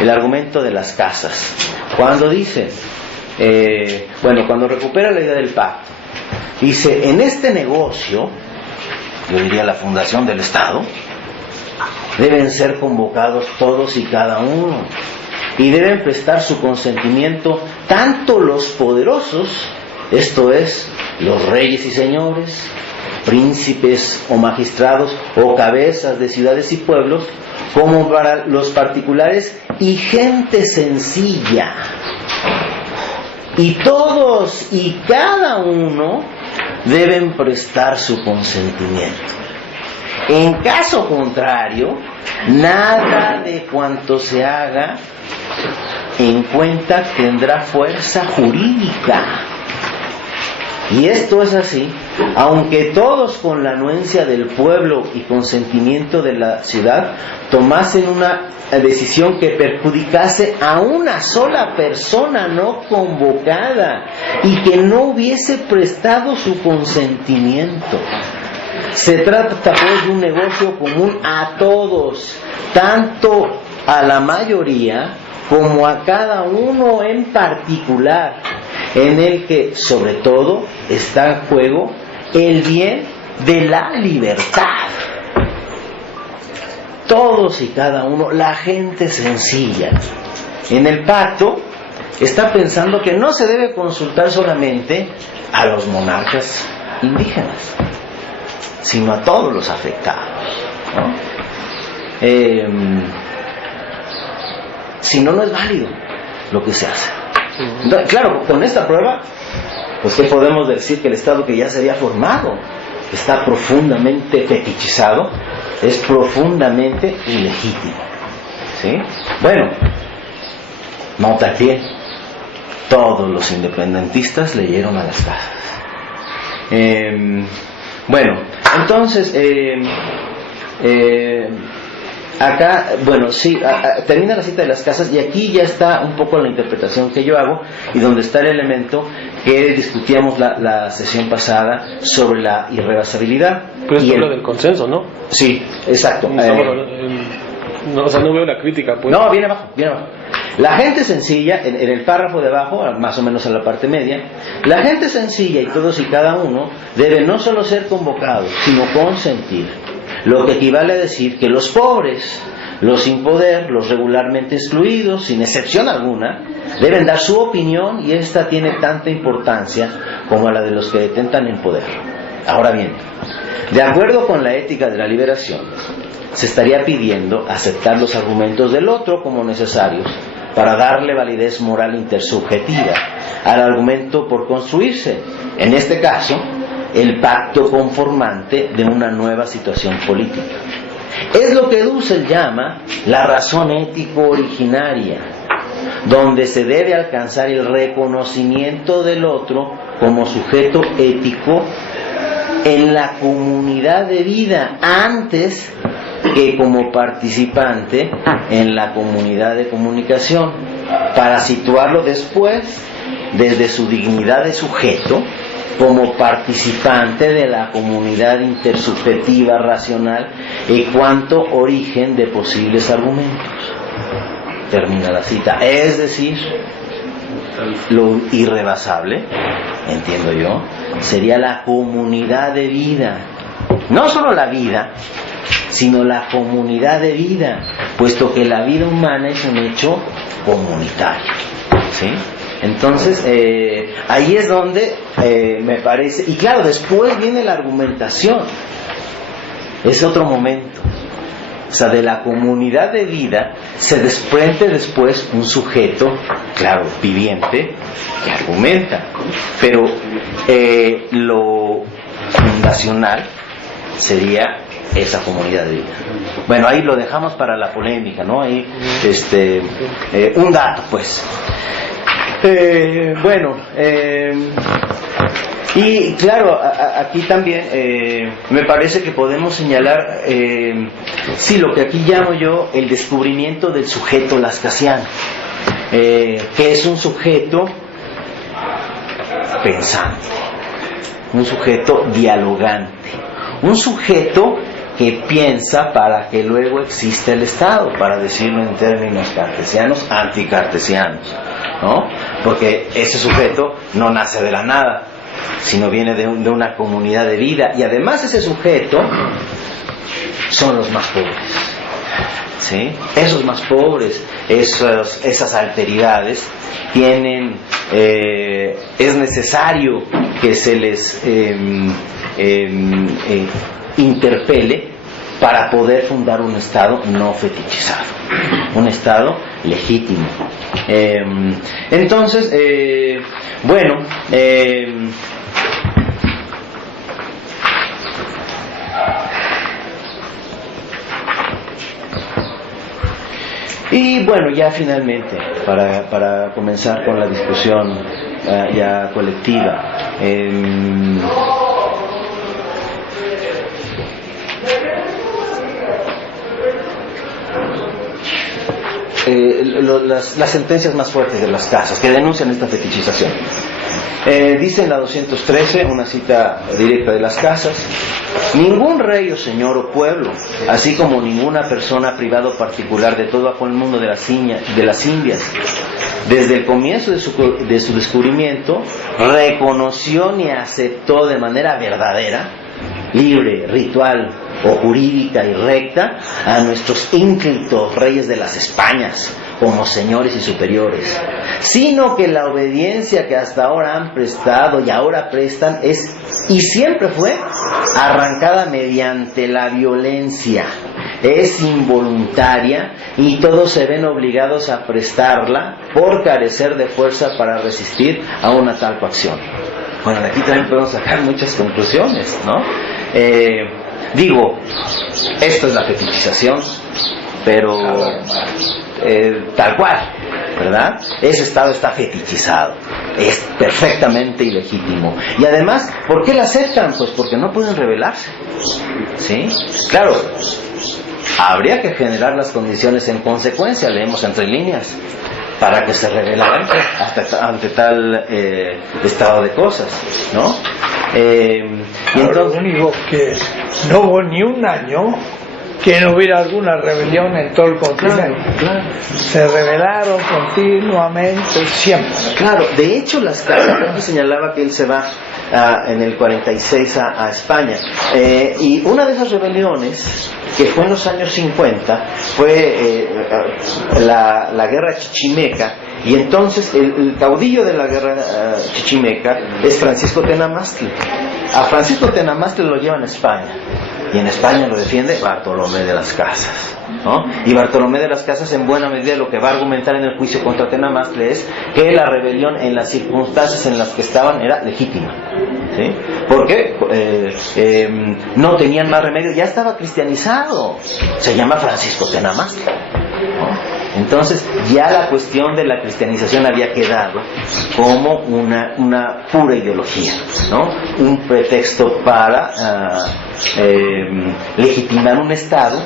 el argumento de las casas. Cuando dice, cuando recupera la idea del pacto, dice, en este negocio, yo diría la fundación del Estado, deben ser convocados todos y cada uno, y deben prestar su consentimiento tanto los poderosos, esto es, los reyes y señores, príncipes o magistrados o cabezas de ciudades y pueblos, como para los particulares y gente sencilla. Y todos y cada uno deben prestar su consentimiento. En caso contrario, nada de cuanto se haga en cuenta tendrá fuerza jurídica. Y esto es así, aunque todos con la anuencia del pueblo y consentimiento de la ciudad tomasen una decisión que perjudicase a una sola persona no convocada y que no hubiese prestado su consentimiento. Se trata pues de un negocio común a todos, tanto a la mayoría como a cada uno en particular, en el que sobre todo está en juego el bien de la libertad. Todos y cada uno, la gente sencilla. En el pacto está pensando que no se debe consultar solamente a los monarcas indígenas, sino a todos los afectados, ¿no? Si no, no es válido lo que se hace. Entonces, claro, con esta prueba, pues ¿qué podemos decir? Que el Estado que ya se había formado está profundamente fetichizado, es profundamente ilegítimo, ¿sí? Bueno, nota que todos los independentistas leyeron a las casas. Bueno, entonces acá, bueno, sí, termina la cita de las casas y aquí ya está un poco la interpretación que yo hago y donde está el elemento que discutíamos la sesión pasada sobre la irrebasabilidad. Pero es lo del consenso, ¿no? Sí, exacto. No, o sea, no veo la crítica, pues. No, viene abajo, viene abajo. La gente sencilla, en el párrafo de abajo, más o menos en la parte media, la gente sencilla y todos y cada uno deben no solo ser convocados, sino consentir. Lo que equivale a decir que los pobres, los sin poder, los regularmente excluidos, sin excepción alguna, deben dar su opinión y esta tiene tanta importancia como la de los que detentan el poder. Ahora bien, de acuerdo con la ética de la liberación, se estaría pidiendo aceptar los argumentos del otro como necesarios para darle validez moral intersubjetiva al argumento por construirse. En este caso, el pacto conformante de una nueva situación política. Es lo que Dussel llama la razón ético originaria, donde se debe alcanzar el reconocimiento del otro como sujeto ético en la comunidad de vida antes que como participante en la comunidad de comunicación, para situarlo después desde su dignidad de sujeto como participante de la comunidad intersubjetiva racional en cuanto origen de posibles argumentos. Termina la cita. Es decir, lo irrebasable, entiendo yo, sería la comunidad de vida. No solo la vida, sino la comunidad de vida, puesto que la vida humana es un hecho comunitario, ¿sí? Entonces, ahí es donde me parece, y claro, después viene la argumentación, es otro momento. O sea, de la comunidad de vida se desprende después un sujeto, claro, viviente, que argumenta, pero lo fundacional sería esa comunidad de vida. Bueno, ahí lo dejamos para la polémica, ¿no? Ahí, un dato, pues. Y claro, aquí también me parece que podemos señalar, sí, lo que aquí llamo yo el descubrimiento del sujeto lascasiano, que es un sujeto pensante, un sujeto dialogante, un sujeto que piensa para que luego exista el Estado, para decirlo en términos cartesianos, anticartesianos, ¿no? Porque ese sujeto no nace de la nada, sino viene de una comunidad de vida, y además ese sujeto son los más pobres, ¿sí? Esos más pobres, esas alteridades tienen, es necesario que se les interpele para poder fundar un Estado no fetichizado, un Estado legítimo. Entonces, bueno, y bueno, ya finalmente, para comenzar con la discusión ya colectiva, las sentencias más fuertes de las casas que denuncian esta fetichización. Dice en la 213, una cita directa de las casas: ningún rey o señor o pueblo, así como ninguna persona privada o particular de todo aquel mundo de las Indias, desde el comienzo de su descubrimiento, reconoció ni aceptó de manera verdadera, libre, ritual o jurídica y recta a nuestros ínclitos reyes de las Españas como señores y superiores, sino que la obediencia que hasta ahora han prestado y ahora prestan es y siempre fue arrancada mediante la violencia, es involuntaria y todos se ven obligados a prestarla por carecer de fuerza para resistir a una tal coacción. Bueno, de aquí también podemos sacar muchas conclusiones, ¿no? Digo, esto es la fetichización, pero tal cual, ¿verdad? Ese Estado está fetichizado, es perfectamente ilegítimo. Y además, ¿por qué la aceptan? Pues porque no pueden rebelarse, ¿sí? Claro, habría que generar las condiciones en consecuencia, leemos entre líneas, para que se rebelaran ante tal estado de cosas, ¿no? Y entonces, lo único que no hubo ni un año que no hubiera alguna rebelión en todo el continente. Claro. Se rebelaron continuamente, siempre. Claro, de hecho las casas, creo que señalaba que él se va en el 46 a España, y una de esas rebeliones, que fue en los años 50, fue la guerra chichimeca, y entonces el caudillo de la guerra chichimeca es Francisco Tenamastl. A Francisco Tenamastl lo llevan a España, y en España lo defiende Bartolomé de las Casas, ¿no? Y Bartolomé de las Casas, en buena medida, lo que va a argumentar en el juicio contra Tenamastl es que la rebelión en las circunstancias en las que estaban era legítima, ¿sí? Porque no tenían más remedio, ya estaba cristianizado, se llama Francisco Tenamastl, ¿no? Entonces ya la cuestión de la cristianización había quedado como una pura ideología, ¿no? Un pretexto para legitimar un Estado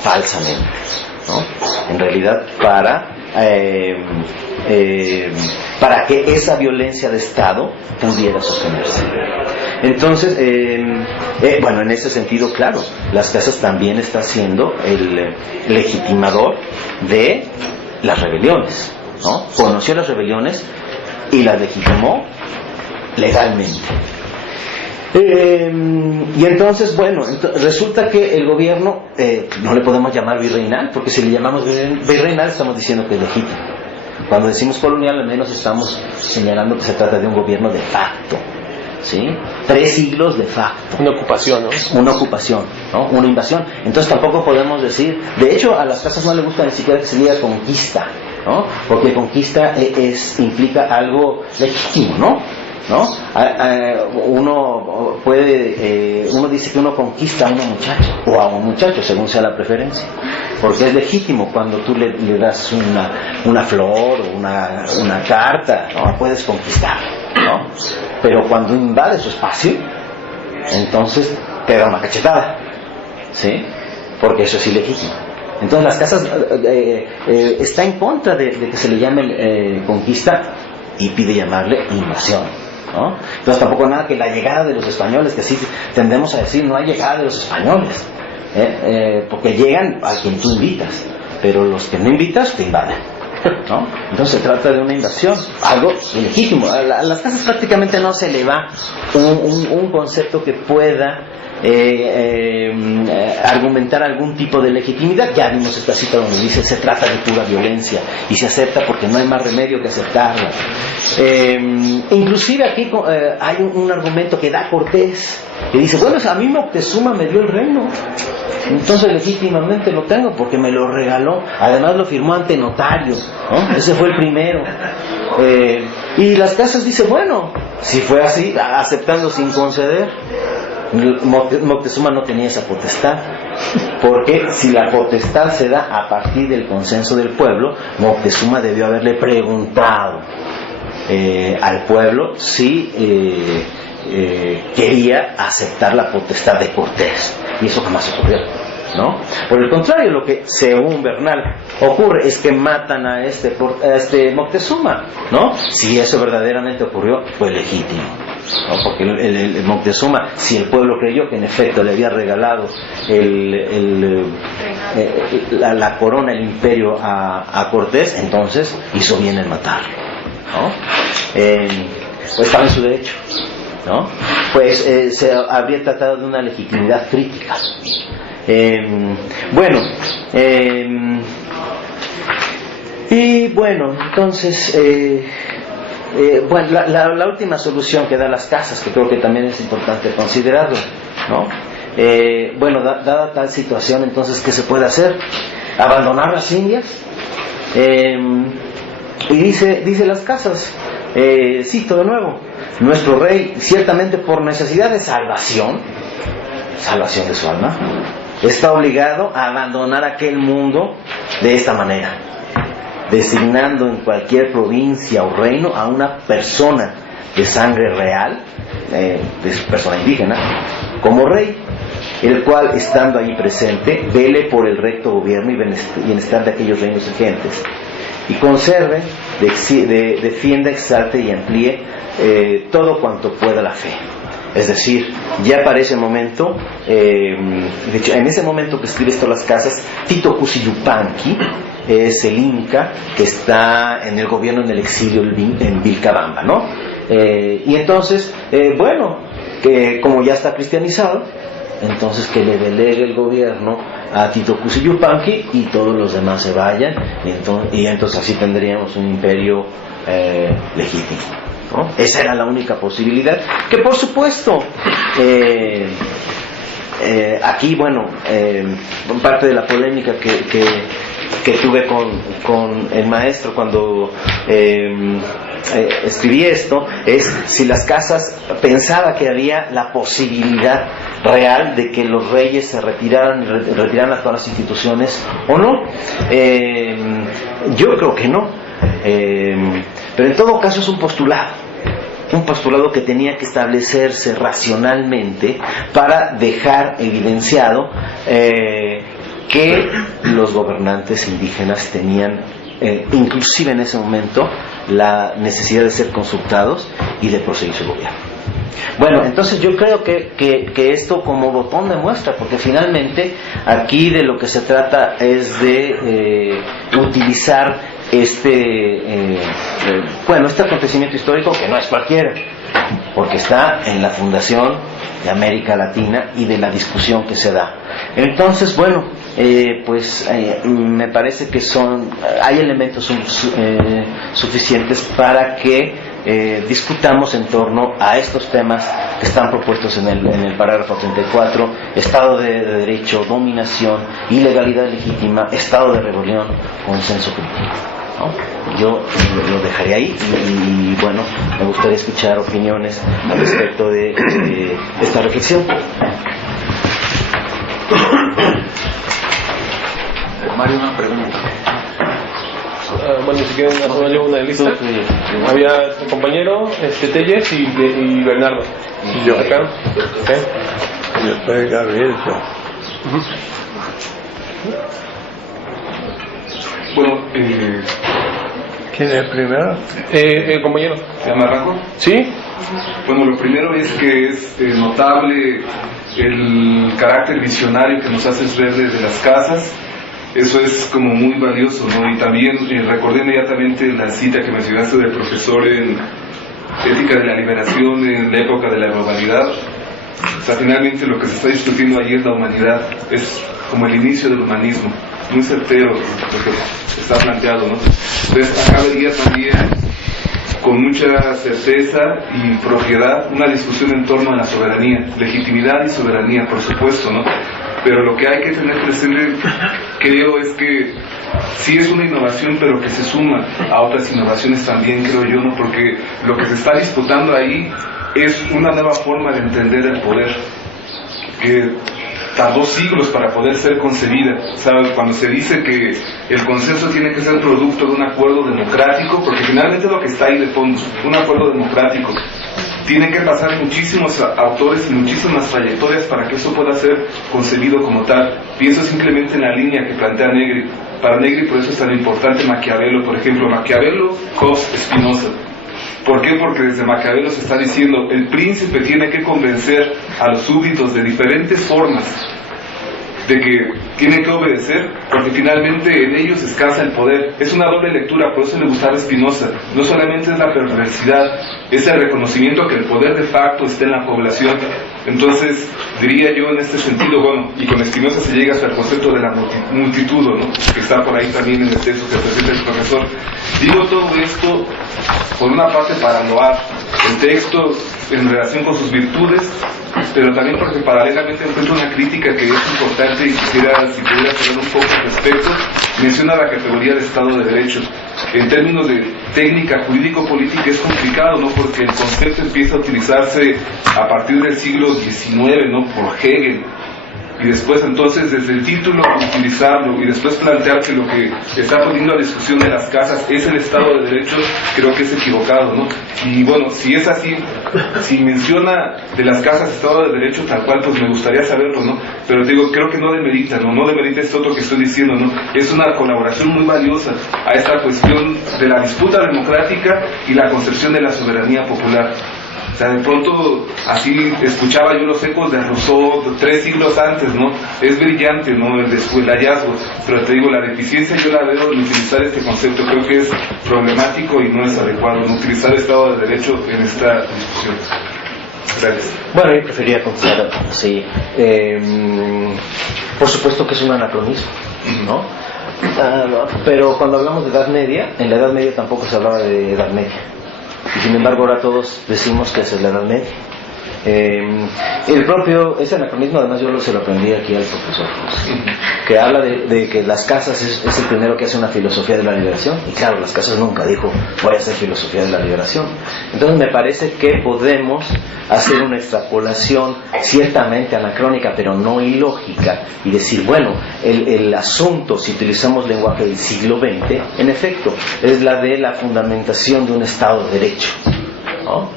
falsamente, ¿no? En realidad para que esa violencia de Estado pudiera sostenerse. Entonces, bueno, en ese sentido, claro, las casas también está siendo el legitimador de las rebeliones, ¿no? Conoció las rebeliones y las legitimó legalmente. Y entonces, bueno, resulta que el gobierno, no le podemos llamar virreinal, porque si le llamamos virreinal estamos diciendo que es legítimo. Cuando decimos colonial, al menos estamos señalando que se trata de un gobierno de facto, ¿sí? 3 siglos de facto. Una ocupación, ¿no? Una ocupación, ¿no? Una invasión. Entonces tampoco podemos decir, de hecho a las casas no les gusta ni siquiera que se diga conquista, ¿no? Porque conquista implica algo legítimo, ¿no? Uno dice que uno conquista a una muchacha o a un muchacho, según sea la preferencia, porque es legítimo cuando tú le das una flor o una carta, ¿no? Puedes conquistar, ¿no? Pero cuando invade su espacio, entonces te da una cachetada, ¿sí? Porque eso es ilegítimo. Entonces las casas está en contra de que se le llame conquista y pide llamarle invasión. ¿no? Entonces tampoco nada que la llegada de los españoles, que sí tendemos a decir, no hay llegada de los españoles, porque llegan a quien tú invitas, pero los que no invitas te invaden, ¿no? Entonces se trata de una invasión, algo ilegítimo. A las casas prácticamente no se le va un concepto que pueda argumentar algún tipo de legitimidad. Ya vimos esta cita donde dice se trata de pura violencia y se acepta porque no hay más remedio que aceptarla. Inclusive aquí hay un argumento que da Cortés, que dice, bueno, a mí Moctezuma me dio el reino, entonces legítimamente lo tengo porque me lo regaló, además lo firmó ante notario, ¿no? Ese fue el primero. Y las casas dicen, bueno, si fue así, aceptando sin conceder. Moctezuma no tenía esa potestad, porque si la potestad se da a partir del consenso del pueblo, Moctezuma debió haberle preguntado al pueblo si quería aceptar la potestad de Cortés, y eso jamás ocurrió, ¿no? Por el contrario, lo que según Bernal ocurre es que matan a este Moctezuma, ¿no? Si eso verdaderamente ocurrió, fue legítimo, ¿no? Porque el Moctezuma, si el pueblo creyó que en efecto le había regalado la corona, el imperio a Cortés, entonces hizo bien en matarlo, ¿no? Pues estaba en su derecho, ¿no? Pues se habría tratado de una legitimidad crítica. Y bueno, entonces bueno, la última solución que da las casas, que creo que también es importante considerarlo, ¿no? Bueno, dada tal situación, entonces, ¿qué se puede hacer? ¿Abandonar las Indias? Y dice las casas, cito de nuevo, nuestro rey, ciertamente por necesidad de salvación de su alma, está obligado a abandonar aquel mundo de esta manera, designando en cualquier provincia o reino a una persona de sangre real, de persona indígena, como rey, el cual, estando ahí presente, vele por el recto gobierno y bienestar de aquellos reinos y gentes, y conserve, defienda, exalte y amplíe todo cuanto pueda la fe. Es decir, ya para ese momento, de hecho, en ese momento que escribe esto las casas, Tito Cusillupanqui es el inca que está en el gobierno en el exilio en Vilcabamba, ¿no? Y entonces, bueno, que como ya está cristianizado, entonces que le delegue el gobierno a Tito Cusillupanqui y todos los demás se vayan, y entonces así tendríamos un imperio legítimo, ¿no? Esa era la única posibilidad, que por supuesto aquí, bueno, parte de la polémica que tuve con el maestro cuando escribí esto es si las casas pensaba que había la posibilidad real de que los reyes se retiraran a todas las instituciones o no. Yo creo que no, pero en todo caso es un postulado que tenía que establecerse racionalmente para dejar evidenciado que los gobernantes indígenas tenían, inclusive en ese momento, la necesidad de ser consultados y de proseguir su gobierno. Bueno, entonces yo creo que esto como botón de muestra, porque finalmente aquí de lo que se trata es de utilizar este acontecimiento histórico, que no es cualquiera, porque está en la fundación de América Latina y de la discusión que se da. Entonces, bueno, me parece que hay elementos suficientes para que discutamos en torno a estos temas que están propuestos en el parágrafo 34: Estado de Derecho, dominación, ilegalidad legítima, estado de rebelión, consenso crítico, ¿no? Yo lo dejaré ahí y bueno, me gustaría escuchar opiniones al respecto de esta reflexión. Mario, una pregunta. Bueno, si quieren hacerle una lista. Había el compañero, Telles y Bernardo. Y yo. Acá. ¿Okay? Yo soy Gabriel. Bueno, ¿Quién es el primero? El compañero. ¿Ya me arranco? ¿Sí? Bueno, lo primero es que es notable el carácter visionario que nos haces ver de las casas. Eso es como muy valioso, ¿no? Y también recordé inmediatamente la cita que mencionaste del profesor en Ética de la Liberación en la época de la globalidad. O sea, finalmente lo que se está discutiendo ahí es la humanidad, es como el inicio del humanismo, muy certero lo que está planteado, ¿no? Entonces acá vería también con mucha certeza y propiedad una discusión en torno a la soberanía, legitimidad y soberanía, por supuesto, ¿no? Pero lo que hay que tener presente, creo, es que sí es una innovación, pero que se suma a otras innovaciones también, creo yo, ¿no? Porque lo que se está disputando ahí es una nueva forma de entender el poder, que tardó siglos para poder ser concebida. ¿Sabes? Cuando se dice que el consenso tiene que ser producto de un acuerdo democrático, porque finalmente es lo que está ahí de fondo, un acuerdo democrático. Tienen que pasar muchísimos autores y muchísimas trayectorias para que eso pueda ser concebido como tal. Pienso simplemente en la línea que plantea Negri. Para Negri por eso es tan importante Maquiavelo, por ejemplo, Maquiavelo, Hobbes, Spinoza. ¿Por qué? Porque desde Maquiavelo se está diciendo el príncipe tiene que convencer a los súbditos de diferentes formas de que tienen que obedecer, porque finalmente en ellos escasa el poder. Es una doble lectura, por eso le gustaba a Spinoza. No solamente es la perversidad, es el reconocimiento que el poder de facto está en la población. Entonces, diría yo en este sentido, bueno, y con Spinoza se llega hasta el concepto de la multitud, ¿no? Que está por ahí también en el texto que presenta el profesor. Digo todo esto, por una parte, para loar el texto en relación con sus virtudes, pero también porque paralelamente encuentro una crítica que es importante y quisiera, si pudiera hablar un poco al respecto. Menciona la categoría de Estado de Derecho. En términos de técnica jurídico-política es complicado, ¿no? Porque el concepto empieza a utilizarse a partir del siglo XIX, ¿no? Por Hegel. Y después entonces desde el título utilizarlo y después plantear que lo que está poniendo a discusión de las casas es el Estado de Derecho, creo que es equivocado, ¿no? Y bueno, si es así, si menciona de las casas Estado de Derecho tal cual, pues me gustaría saberlo, ¿no? Pero te digo, creo que no demerita, ¿no? No demerita esto otro que estoy diciendo, ¿no? Es una colaboración muy valiosa a esta cuestión de la disputa democrática y la concepción de la soberanía popular. O sea, de pronto, así escuchaba yo los ecos de Rousseau 3 siglos antes, ¿no? Es brillante, ¿no? El hallazgo, pero te digo, la deficiencia yo la veo en utilizar este concepto, creo que es problemático y no es adecuado, ¿no? Utilizar el Estado de Derecho en esta discusión. Gracias. Bueno, yo prefería contestar, sí. Por supuesto que es un anacronismo, ¿no? Pero cuando hablamos de Edad Media, en la Edad Media tampoco se hablaba de Edad Media. Y sin embargo ahora todos decimos que es la Edad Media. Ese anacronismo además yo se lo aprendí aquí al profesor, que habla de que las casas es el primero que hace una filosofía de la liberación, y claro, las casas nunca dijo voy a hacer filosofía de la liberación. Entonces me parece que podemos hacer una extrapolación ciertamente anacrónica pero no ilógica y decir, bueno, el asunto, si utilizamos lenguaje del siglo XX, en efecto es la de la fundamentación de un Estado de Derecho, ¿no?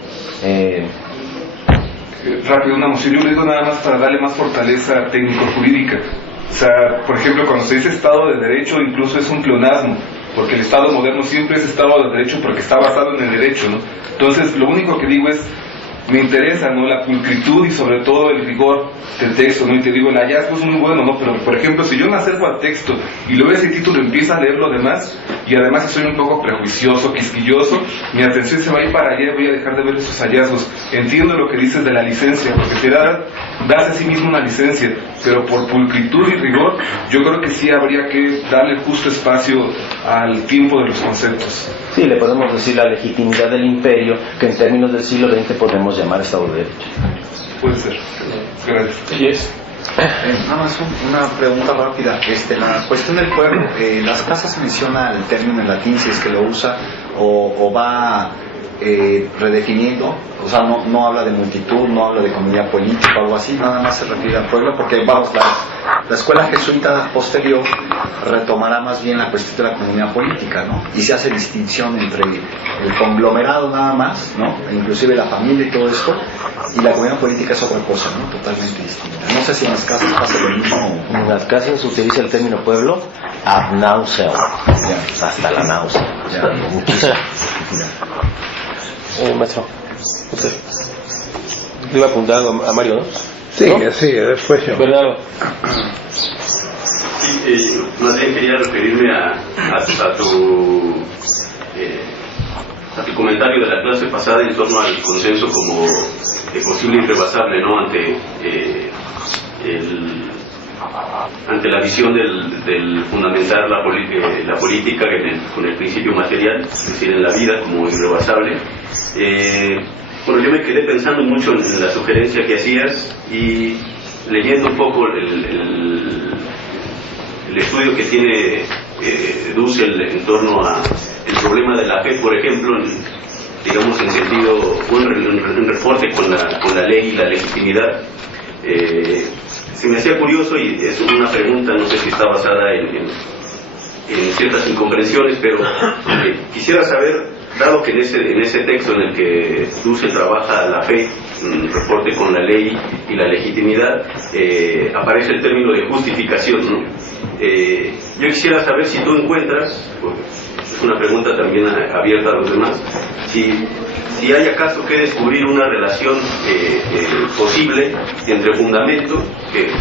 Rápido, una moción, yo lo digo nada más para darle más fortaleza técnico-jurídica. O sea, por ejemplo, cuando se dice Estado de Derecho, incluso es un pleonasmo, porque el Estado moderno siempre es Estado de Derecho porque está basado en el derecho, ¿no? Entonces, lo único que digo es, me interesa, ¿no? La pulcritud y sobre todo el rigor del texto, ¿no? Y te digo, el hallazgo es muy bueno, ¿no? Pero, por ejemplo, si yo me acerco al texto y luego ese título empieza a leer lo demás, y además si soy un poco prejuicioso, quisquilloso, mi atención se va a ir para allá y voy a dejar de ver esos hallazgos. Entiendo lo que dices de la licencia, porque te das a sí mismo una licencia, pero por pulcritud y rigor, yo creo que sí habría que darle justo espacio al tiempo de los conceptos. Sí, le podemos decir la legitimidad del imperio, que en términos del siglo XX podemos llamar Estado de Derecho. Puede ser. Gracias. Yes. Nada más una pregunta rápida. La cuestión del pueblo, las casas menciona el término en latín, si es que lo usa o va redefiniendo, o sea, no habla de multitud, no habla de comunidad política o algo así, nada más se refiere al pueblo, porque vamos, la escuela jesuita posterior retomará más bien la cuestión de la comunidad política, ¿no? Y se hace distinción entre el conglomerado nada más, ¿no? E inclusive la familia y todo esto, y la comunidad política es otra cosa, ¿no? Totalmente distinta. No sé si en las casas pasa lo mismo. En las casas se utiliza el término pueblo ad nauseam, hasta la náusea. Ya. muchísimo. Maestro, usted. Le iba apuntando a Mario, ¿no? Sí, ¿No? sí, después yo. Bernardo. Sí, más bien quería referirme a tu comentario de la clase pasada en torno al consenso como posible e irrebasable, ¿no? Ante la visión del fundamentar la política con el principio material, es decir, en la vida como irrebasable. Bueno, yo me quedé pensando mucho en la sugerencia que hacías y leyendo un poco el estudio que tiene Dussel en torno a el problema de la fe, por ejemplo, digamos en sentido, un reporte con la ley y la legitimidad. Se me hacía curioso, y es una pregunta, no sé si está basada en ciertas incomprensiones, pero quisiera saber, dado que en ese texto en el que Dussel trabaja la fe, reporte con la ley y la legitimidad, aparece el término de justificación, ¿no? Yo quisiera saber si tú encuentras, es una pregunta también abierta a los demás, si hay acaso que descubrir una relación posible entre fundamento que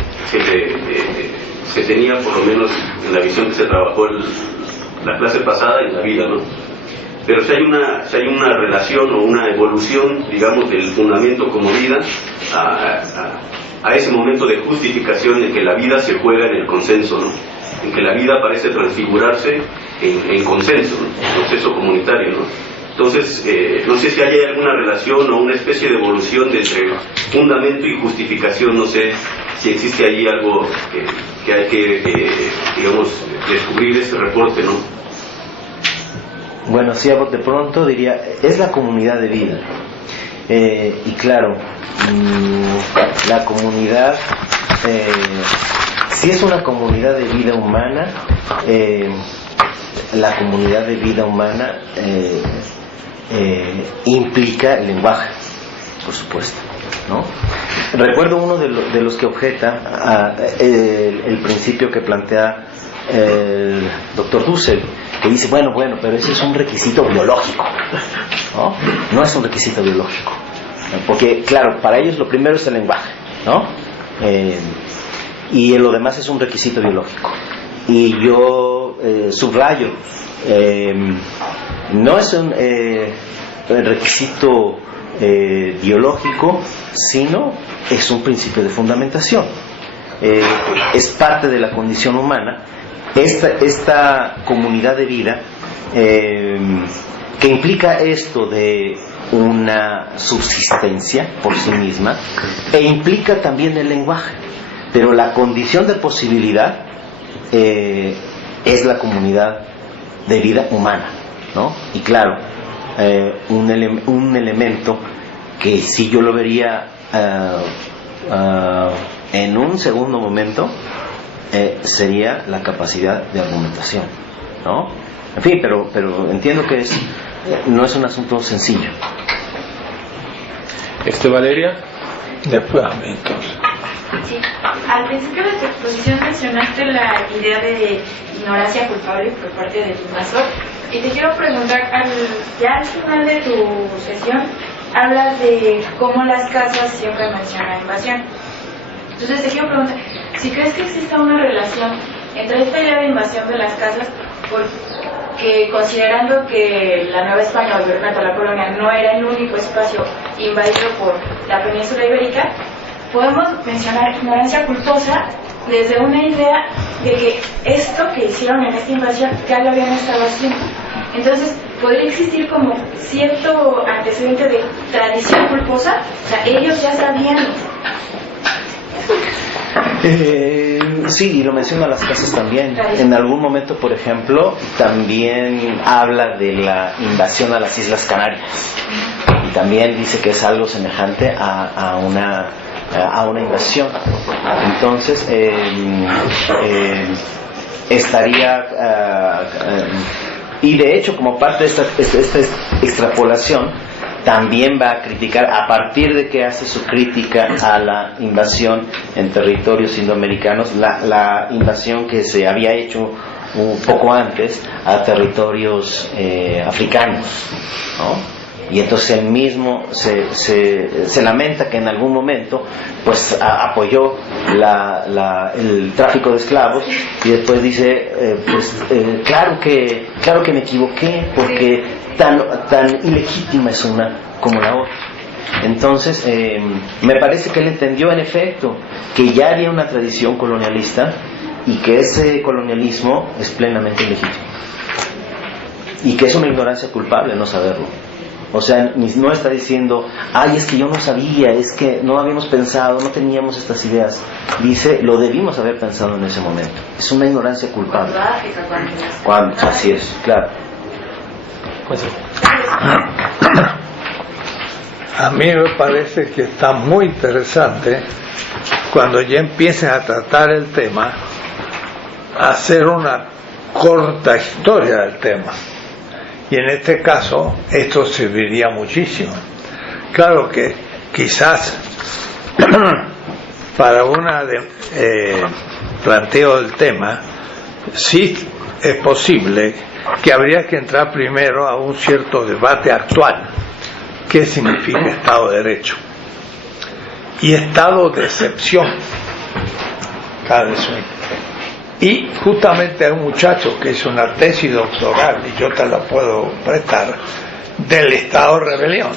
se tenía, por lo menos en la visión que se trabajó la clase pasada, en la vida, ¿no? Pero si hay una relación o una evolución, digamos, del fundamento como vida a ese momento de justificación en que la vida se juega en el consenso, ¿no? En que la vida parece transfigurarse en consenso, ¿no? En consenso comunitario, ¿no? Entonces, no sé si hay alguna relación o una especie de evolución entre fundamento y justificación, no sé si existe allí algo que hay que digamos, descubrir ese reporte, ¿no? Bueno, sí, de pronto diría, es la comunidad de vida. Y claro, la comunidad, si es una comunidad de vida humana, la comunidad de vida humana implica el lenguaje, por supuesto, ¿no? Recuerdo uno de los que objeta el principio que plantea el doctor Dussel, que dice, bueno, pero ese es un requisito biológico, ¿no? No es un requisito biológico, ¿no? Porque, claro, para ellos lo primero es el lenguaje, ¿no? Y lo demás es un requisito biológico. Y yo subrayo, no es un requisito biológico, sino es un principio de fundamentación. Es parte de la condición humana. Esta comunidad de vida que implica esto de una subsistencia por sí misma, e implica también el lenguaje, pero la condición de posibilidad es la comunidad de vida humana, ¿no? Y claro, un elemento que si yo lo vería en un segundo momento, sería la capacidad de argumentación, ¿no? En fin, pero entiendo que no es un asunto sencillo. Valeria. Después a mí, entonces. Sí. Al principio de tu exposición mencionaste la idea de ignorancia culpable por parte del invasor, y te quiero preguntar, ya al final de tu sesión hablas de cómo las casas siempre mencionan invasión. Entonces te quiero preguntar, si crees que exista una relación entre esta idea de invasión de las casas, porque considerando que la Nueva España o el Virreinato de la Colonia no era el único espacio invadido por la península ibérica, podemos mencionar ignorancia culposa desde una idea de que esto que hicieron en esta invasión ya lo habían estado haciendo. Entonces, ¿podría existir como cierto antecedente de tradición culposa? O sea, ellos ya sabían. Sí, y lo menciona las casas también. En algún momento, por ejemplo, también habla de la invasión a las Islas Canarias, y también dice que es algo semejante a una invasión. Entonces estaría y de hecho, como parte de esta extrapolación, también va a criticar, a partir de que hace su crítica a la invasión en territorios indoamericanos, la invasión que se había hecho un poco antes a territorios africanos, ¿no? Y entonces él mismo se lamenta que en algún momento pues apoyó el tráfico de esclavos, y después dice claro que me equivoqué, porque tan ilegítima es una como la otra. Entonces me parece que él entendió en efecto que ya había una tradición colonialista y que ese colonialismo es plenamente ilegítimo y que es una ignorancia culpable no saberlo. O sea, no está diciendo, ay, es que yo no sabía, es que no habíamos pensado, no teníamos estas ideas. Dice, lo debimos haber pensado en ese momento. Es una ignorancia culpable. Así es, claro. Pues sí. A mí me parece que está muy interesante cuando ya empiecen a tratar el tema, hacer una corta historia del tema. Y en este caso, esto serviría muchísimo. Claro que quizás para planteo del tema, sí es posible que habría que entrar primero a un cierto debate actual. ¿Qué significa Estado de Derecho? Y Estado de excepción. Y justamente hay un muchacho que hizo una tesis doctoral, y yo te la puedo prestar, del Estado de rebelión,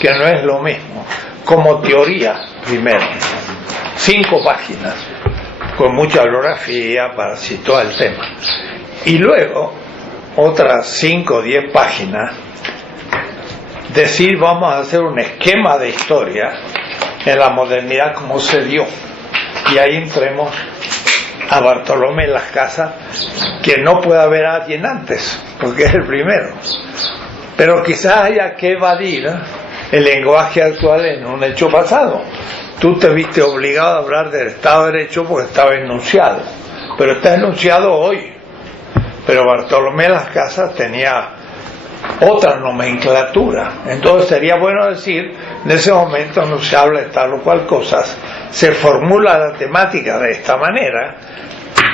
que no es lo mismo, como teoría primero, 5 páginas, con mucha bibliografía para situar el tema, y luego otras 5 o 10 páginas, decir vamos a hacer un esquema de historia en la modernidad como se dio. Y ahí entremos a Bartolomé Las Casas, que no puede haber a alguien antes, porque es el primero. Pero quizás haya que evadir el lenguaje actual en un hecho pasado. Tú te viste obligado a hablar del Estado de Derecho porque estaba enunciado, pero está enunciado hoy. Pero Bartolomé Las Casas tenía otra nomenclatura. Entonces sería bueno decir, en ese momento no se habla de tal o cual cosas, se formula la temática de esta manera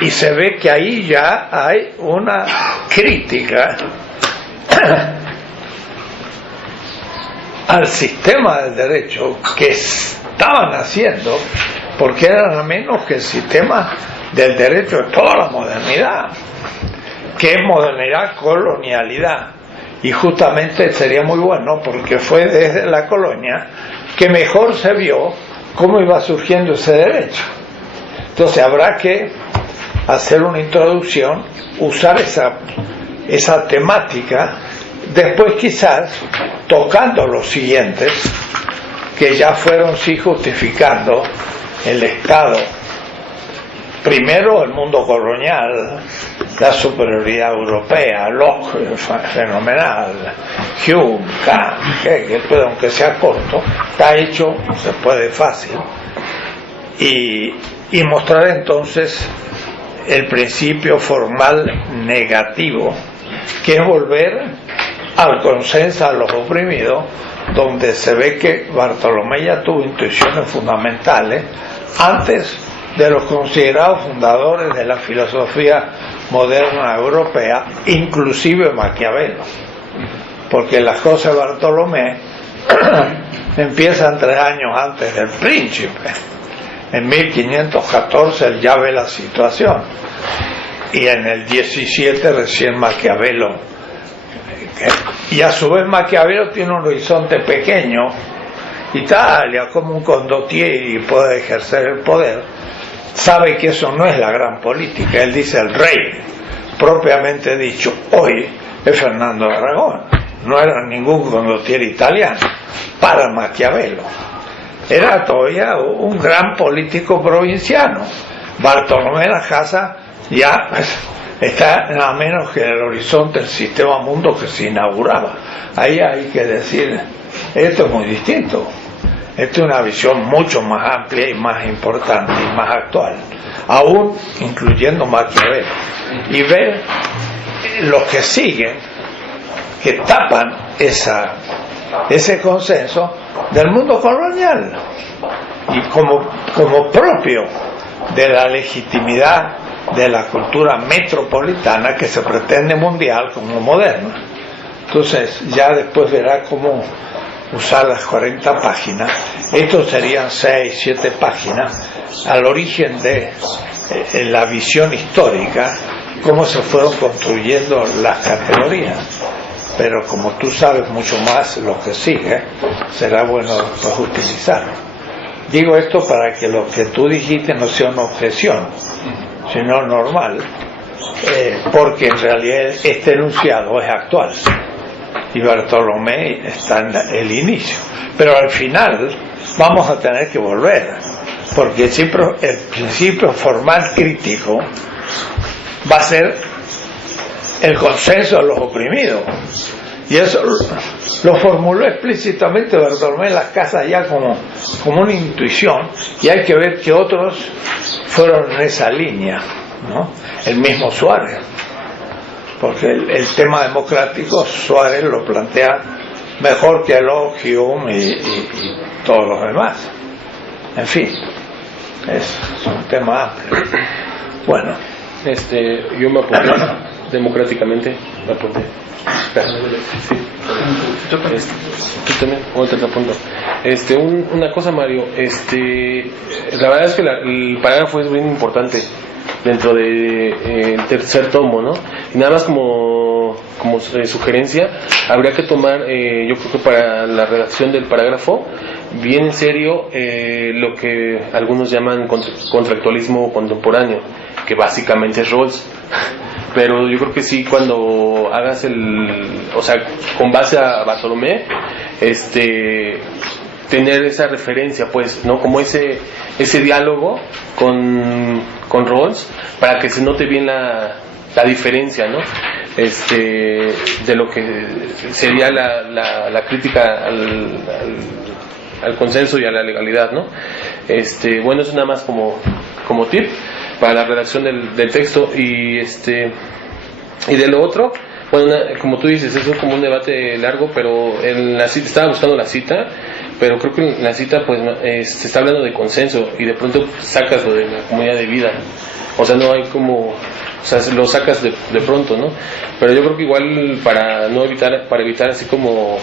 y se ve que ahí ya hay una crítica al sistema del derecho que estaban haciendo, porque era nada menos que el sistema del derecho de toda la modernidad, que es modernidad, colonialidad. Y justamente sería muy bueno, porque fue desde la colonia que mejor se vio cómo iba surgiendo ese derecho. Entonces habrá que hacer una introducción, usar esa temática, después quizás tocando los siguientes, que ya fueron sí justificando el Estado. Primero el mundo colonial, la superioridad europea, Locke, fenomenal, Hume, Kant, que aunque sea corto, está hecho, se puede fácil, y mostrar entonces el principio formal negativo, que es volver al consenso a los oprimidos, donde se ve que Bartolomé ya tuvo intuiciones fundamentales antes de los considerados fundadores de la filosofía moderna europea, inclusive Maquiavelo, porque las cosas de Bartolomé empiezan 3 años antes del Príncipe. En 1514 él ya ve la situación, y en el 17 recién Maquiavelo, y a su vez Maquiavelo tiene un horizonte pequeño. Italia, como un condottieri, puede ejercer el poder, sabe que eso no es la gran política. Él dice el rey, propiamente dicho, hoy es Fernando de Aragón, no era ningún condottieri italiano para Maquiavelo, era todavía un gran político provinciano. Bartolomé Las Casas ya está nada menos que en el horizonte del sistema mundo que se inauguraba. Ahí hay que decir, esto es muy distinto. Esta es una visión mucho más amplia y más importante y más actual, aún incluyendo Maquiavelo, y ver los que siguen, que tapan ese consenso del mundo colonial, y como propio de la legitimidad de la cultura metropolitana que se pretende mundial como moderna. Entonces ya después verá cómo usar las 40 páginas. Estos serían 6, 7 páginas al origen de la visión histórica, cómo se fueron construyendo las categorías. Pero como tú sabes mucho más lo que sigue, será bueno después utilizarlo. Digo esto para que lo que tú dijiste no sea una objeción, sino normal, porque en realidad este enunciado es actual y Bartolomé está en el inicio, pero al final vamos a tener que volver, porque el principio formal crítico va a ser el consenso de los oprimidos, y eso lo formuló explícitamente Bartolomé en las Casas ya como una intuición, y hay que ver que otros fueron en esa línea, ¿no? El mismo Suárez, porque el tema democrático Suárez lo plantea mejor que Locke, Hume y todos los demás. En fin, es un tema amplio. Bueno, yo me apunté democráticamente, me apunté. Sí. Tú también, te apunto. Una cosa, Mario, la verdad es que el parágrafo es bien importante dentro de el tercer tomo, ¿no? Y nada más como sugerencia, habría que tomar, yo creo que para la redacción del parágrafo, bien en serio lo que algunos llaman contractualismo contemporáneo, que básicamente es Rawls. Pero yo creo que sí, cuando hagas con base a Bartolomé, tener esa referencia, pues, ¿no? Como ese diálogo con Rawls, para que se note bien la diferencia, ¿no? De lo que sería la crítica al consenso y a la legalidad, ¿no? Bueno, eso nada más como tip para la redacción del texto. Y de lo otro, bueno, como tú dices, eso es como un debate largo, pero en la cita, estaba buscando la cita, pero creo que en la cita pues se está hablando de consenso, y de pronto sacas lo de la comunidad de vida, o sea, no hay como, o sea, lo sacas de pronto, ¿no? Pero yo creo que igual para evitar así como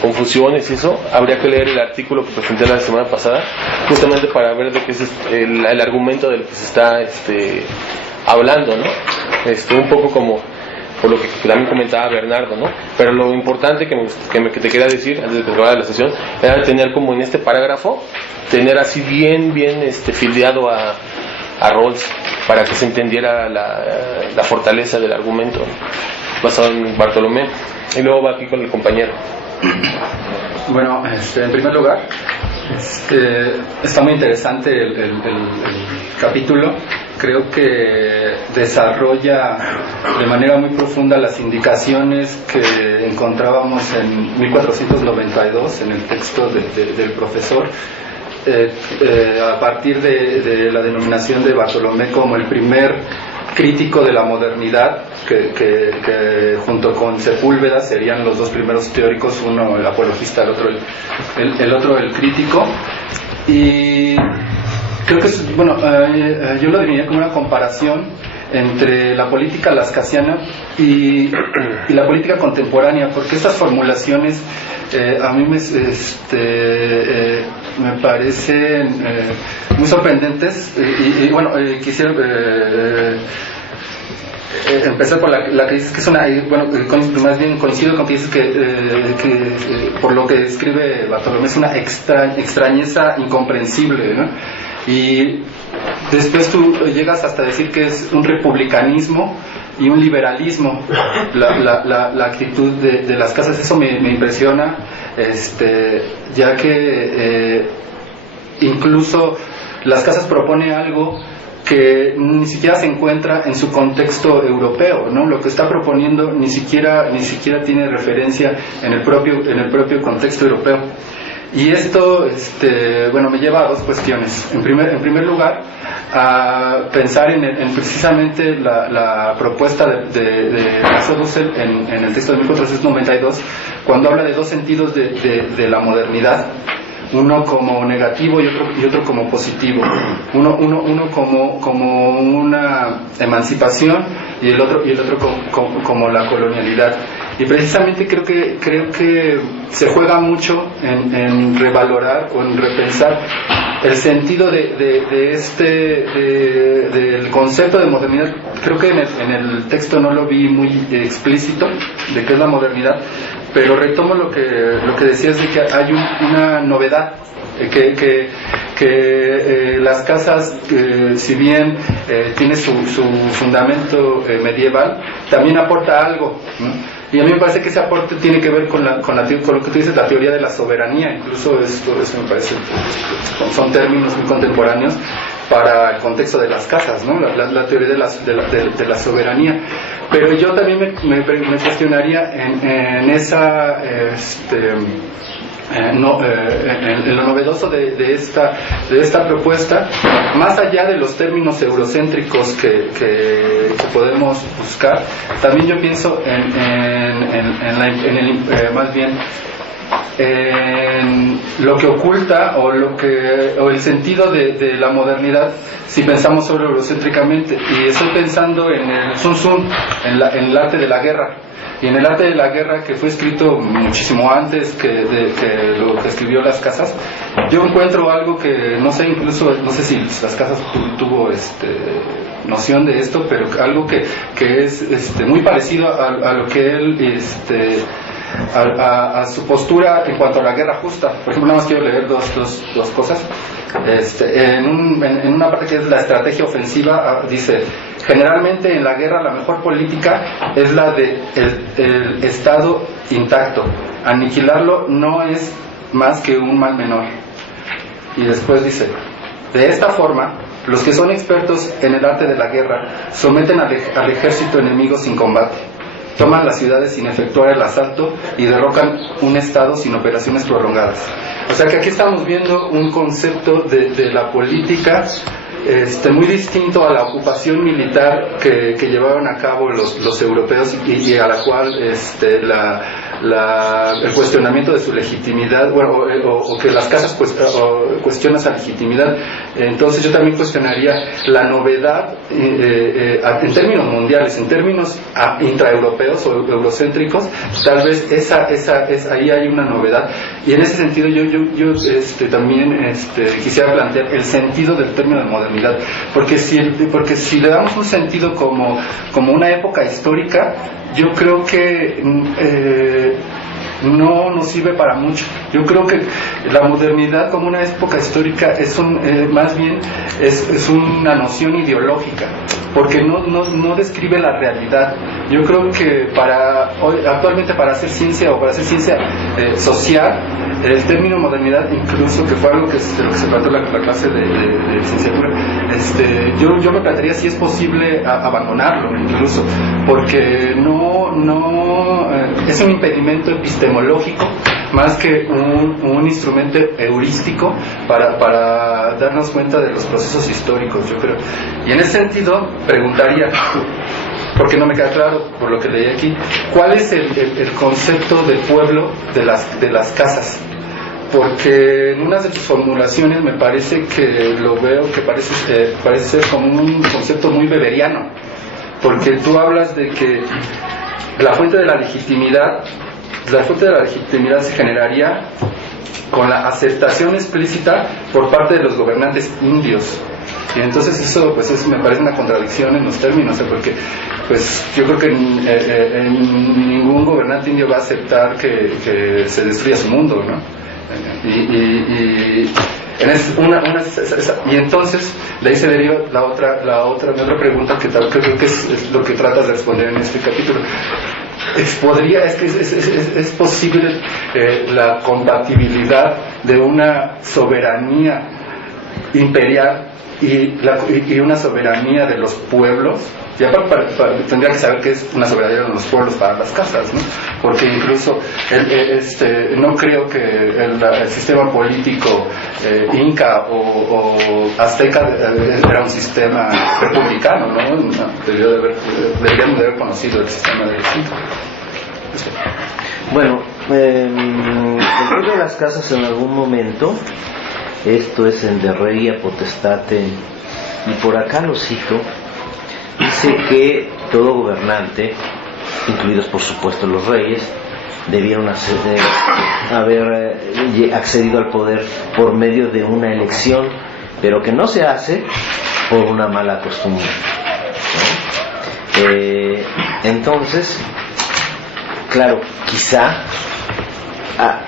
confusiones y eso, habría que leer el artículo que presenté la semana pasada, justamente para ver de qué es el argumento del que se está hablando, ¿no? Un poco como por lo que también comentaba Bernardo, ¿no? Pero lo importante que te quería decir antes de que acabara la sesión era tener como en este parágrafo, tener así bien fildeado a Rawls, para que se entendiera la fortaleza del argumento, ¿no? Basado en Bartolomé. Y luego va aquí con el compañero. Bueno, en primer lugar, está muy interesante el capítulo. Creo que desarrolla de manera muy profunda las indicaciones que encontrábamos en 1492 en el texto del profesor, a partir de la denominación de Bartolomé como el primer crítico de la modernidad, que junto con Sepúlveda serían los dos primeros teóricos, uno el apologista, el otro el crítico. Y creo que yo lo diría como una comparación entre la política lascasiana y la política contemporánea, porque estas formulaciones a mí me parecen muy sorprendentes, y quisiera empezar por la que dices que es una, más bien coincido con que dices que por lo que describe Bartolomé es una extrañeza incomprensible, ¿no? Y después tú llegas hasta decir que es un republicanismo y un liberalismo la actitud de las casas. Eso me impresiona, ya que incluso las casas propone algo que ni siquiera se encuentra en su contexto europeo, ¿no? Lo que está proponiendo ni siquiera tiene referencia en el propio contexto europeo. Y esto me lleva a dos cuestiones. En primer lugar, a pensar en precisamente la propuesta de Marcel Dussel en el texto de 1492, cuando habla de dos sentidos de la modernidad. uno como negativo y otro como positivo, uno como una emancipación y el otro como la colonialidad. Y precisamente creo que se juega mucho en revalorar o en repensar el sentido del concepto de modernidad. Creo que en el texto no lo vi muy explícito de qué es la modernidad, pero retomo lo que decías de que hay una novedad, que las casas, si bien tiene su fundamento medieval, también aporta algo, ¿no? Y a mí me parece que ese aporte tiene que ver con lo que tú dices, la teoría de la soberanía. Incluso eso me parece, son términos muy contemporáneos para el contexto de las casas, ¿no? La teoría de la soberanía. Pero yo también me cuestionaría en esa en lo novedoso de esta propuesta, más allá de los términos eurocéntricos que podemos buscar, también yo pienso más bien en lo que oculta o el sentido de la modernidad si pensamos sobre eurocéntricamente. Y estoy pensando en el Sun Tzu, en el arte de la guerra. Y en el arte de la guerra, que fue escrito muchísimo antes que lo que escribió Las Casas, yo encuentro algo que no sé si Las Casas tuvo noción de esto, pero algo que es muy parecido a lo que él a su postura en cuanto a la guerra justa. Por ejemplo, nada más quiero leer dos cosas. En una parte que es la estrategia ofensiva, dice: generalmente en la guerra la mejor política es la de el estado intacto. Aniquilarlo no es más que un mal menor. Y después dice: de esta forma, los que son expertos en el arte de la guerra someten al ejército enemigo sin combate, toman las ciudades sin efectuar el asalto y derrocan un estado sin operaciones prolongadas. O sea que aquí estamos viendo un concepto de la política muy distinto a la ocupación militar que llevaron a cabo los europeos y a la cual el cuestionamiento de su legitimidad, o que las casas cuestionan esa legitimidad. Entonces yo también cuestionaría la novedad en términos mundiales, en términos intraeuropeos o eurocéntricos. Tal vez ahí hay una novedad, y en ese sentido yo también quisiera plantear el sentido del término de modernidad, porque si le damos un sentido como una época histórica, yo creo que no nos sirve para mucho. Yo creo que la modernidad como una época histórica más bien es una noción ideológica, porque no describe la realidad. Yo creo que actualmente para hacer ciencia o para hacer ciencia social, el término modernidad, incluso, que fue algo de lo que se trató la clase de licenciatura, yo me plantearía si es posible abandonarlo incluso, porque es un impedimento epistemológico más que un instrumento heurístico para darnos cuenta de los procesos históricos, yo creo. Y en ese sentido preguntaría, porque no me queda claro por lo que leí aquí, ¿cuál es el concepto del pueblo de las casas? Porque en una de sus formulaciones me parece que lo veo que parece ser como un concepto muy weberiano, porque tú hablas de que la fuente de la legitimidad se generaría con la aceptación explícita por parte de los gobernantes indios. Y entonces eso me parece una contradicción en los términos, porque yo creo que ningún gobernante indio va a aceptar que se destruya su mundo, ¿no? Y entonces de ahí se deriva mi otra pregunta, que creo que es lo que tratas de responder en este capítulo. Es posible la compatibilidad de una soberanía imperial y una soberanía de los pueblos. Y aparte tendría que saber que es una soberanía de los pueblos para las casas, ¿no? Porque incluso no creo que el sistema político inca o azteca era un sistema republicano, ¿no? Deberíamos de haber conocido el sistema de los incas. Bueno, el libro de las casas en algún momento, esto es en De Regia Potestate, y por acá lo cito, dice que todo gobernante, incluidos por supuesto los reyes, debieron haber accedido al poder por medio de una elección, pero que no se hace por una mala costumbre, ¿no? Entonces, claro, quizá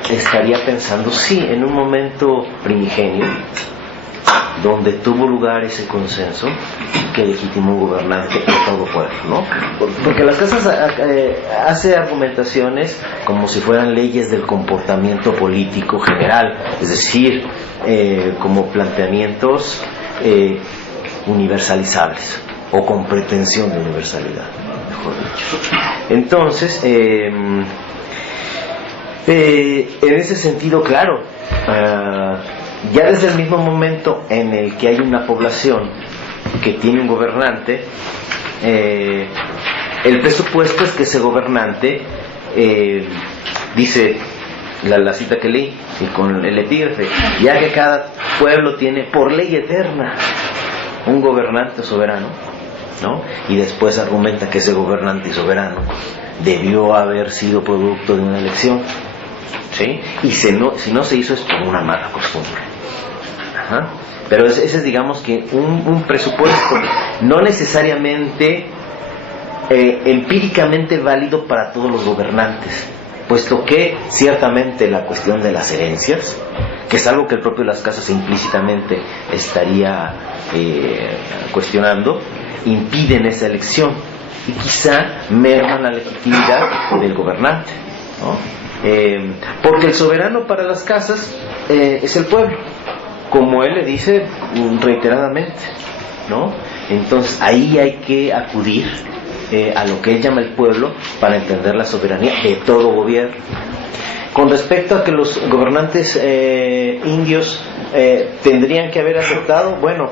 estaría pensando, sí, en un momento primigenio, donde tuvo lugar ese consenso que legitimó un gobernante de todo pueblo, ¿no? Porque las casas hace argumentaciones como si fueran leyes del comportamiento político general, es decir, como planteamientos universalizables o con pretensión de universalidad, mejor dicho. Entonces, en ese sentido, claro, ya desde el mismo momento en el que hay una población que tiene un gobernante, el presupuesto es que ese gobernante, dice la cita que leí, y con el epígrafe, ya que cada pueblo tiene por ley eterna un gobernante soberano, ¿no? Y después argumenta que ese gobernante y soberano debió haber sido producto de una elección, ¿sí? Y si no se hizo es por una mala costumbre. Ajá. Pero ese es, digamos, que un presupuesto no necesariamente empíricamente válido para todos los gobernantes, puesto que ciertamente la cuestión de las herencias, que es algo que el propio Las Casas implícitamente estaría cuestionando, impiden esa elección y quizá merman la legitimidad del gobernante, ¿no? Porque el soberano para Las Casas es el pueblo, como él le dice reiteradamente, ¿no? Entonces ahí hay que acudir a lo que él llama el pueblo para entender la soberanía de todo gobierno. Con respecto a que los gobernantes indios tendrían que haber aceptado, bueno,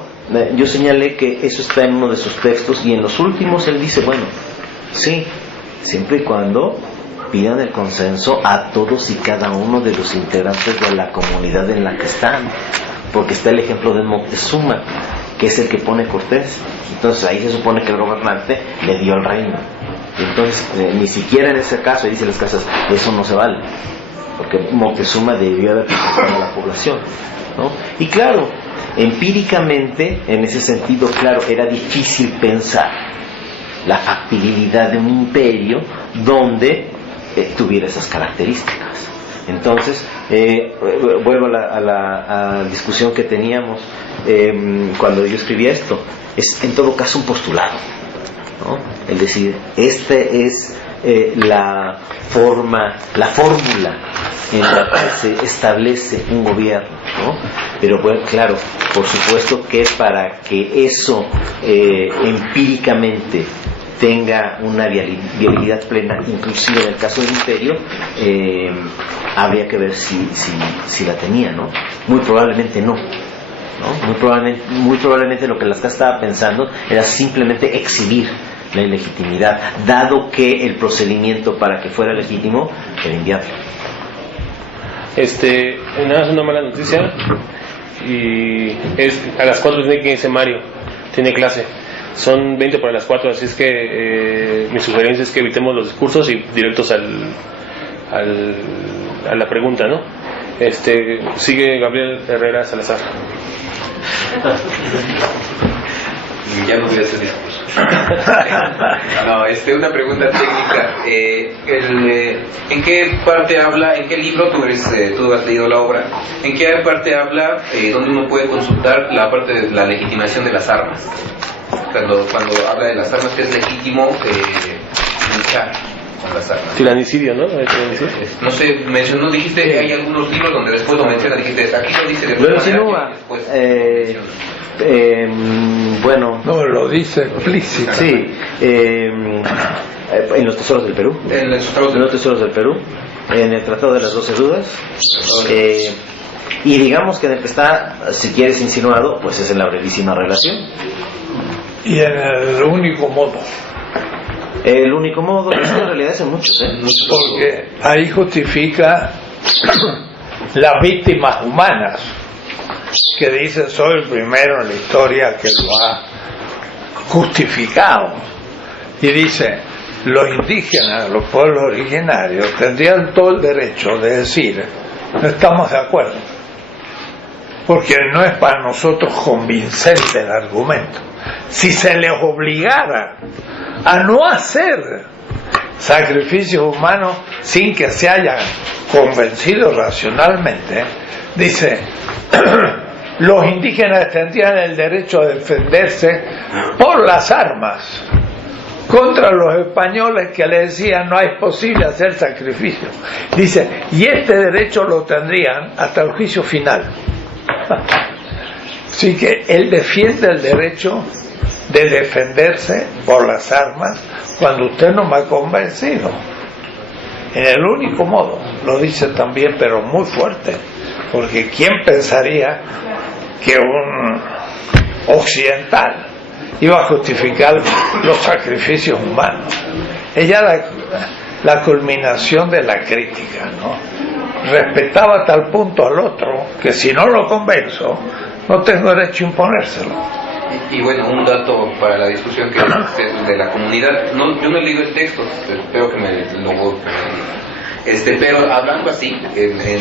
yo señalé que eso está en uno de sus textos, y en los últimos él dice, bueno, sí, siempre y cuando pidan el consenso a todos y cada uno de los integrantes de la comunidad en la que están, porque está el ejemplo de Moctezuma, que es el que pone Cortés. Entonces ahí se supone que el gobernante le dio el reino. Entonces ni siquiera en ese caso, dice Las Casas, eso no se vale, porque Moctezuma debió haber representado a la población, ¿no? Y claro, empíricamente, en ese sentido, claro, era difícil pensar la factibilidad de un imperio donde tuviera esas características. Entonces, vuelvo a la discusión que teníamos cuando yo escribí esto. Es en todo caso un postulado, ¿no? Es decir, esta es la fórmula en la que se establece un gobierno, ¿no? Pero bueno, claro, por supuesto que para que eso empíricamente tenga una viabilidad plena, inclusive en el caso del imperio, habría que ver si la tenía, ¿no? Muy probablemente no, ¿no? Muy probablemente lo que Las Casas estaba pensando era simplemente exhibir la ilegitimidad, dado que el procedimiento para que fuera legítimo era inviable. Nada, es una mala noticia, y es a las 4 tiene que irse Mario, tiene clase. Son 20 para las 4, así es que mi sugerencia es que evitemos los discursos y directos a la pregunta, ¿no? Sigue Gabriel Herrera Salazar. Ya no voy a hacer discurso. No, una pregunta técnica. ¿En qué parte habla, en qué libro tú has leído la obra? ¿En qué parte habla donde uno puede consultar la parte de la legitimación de las armas? Cuando habla de las armas, que es legítimo luchar con las armas. Tiranicidio, ¿no? No sé, dijiste que hay algunos libros donde después lo menciona, dijiste, aquí lo dice de lo insinúa. Bueno. No, lo dice explícito. Sí, en los Tesoros del Perú. En los Tesoros del Perú, en el Tratado de las 12 Dudas. Y digamos que en el que está, si quieres, insinuado, pues es en la brevísima relación. Y en el único modo. El único modo, es que en realidad son muchos, Porque ahí justifica las víctimas humanas, que dice soy el primero en la historia que lo ha justificado. Y dice, los indígenas, los pueblos originarios, tendrían todo el derecho de decir, no estamos de acuerdo, porque no es para nosotros convincente el argumento. Si se les obligara a no hacer sacrificios humanos sin que se hayan convencido racionalmente, dice, los indígenas tendrían el derecho a defenderse por las armas contra los españoles que les decían no es posible hacer sacrificios. Dice, y este derecho lo tendrían hasta el juicio final. Así que él defiende el derecho de defenderse por las armas cuando usted no me ha convencido. En el único modo, lo dice también, pero muy fuerte, porque ¿quién pensaría que un occidental iba a justificar los sacrificios humanos? Ella la culminación de la crítica, ¿no? Respetaba a tal punto al otro que si no lo convenzo, no tengo derecho a imponérselo. Y bueno, un dato para la discusión que es de la comunidad. No, yo no he leído el texto, espero que me lo... pero hablando así,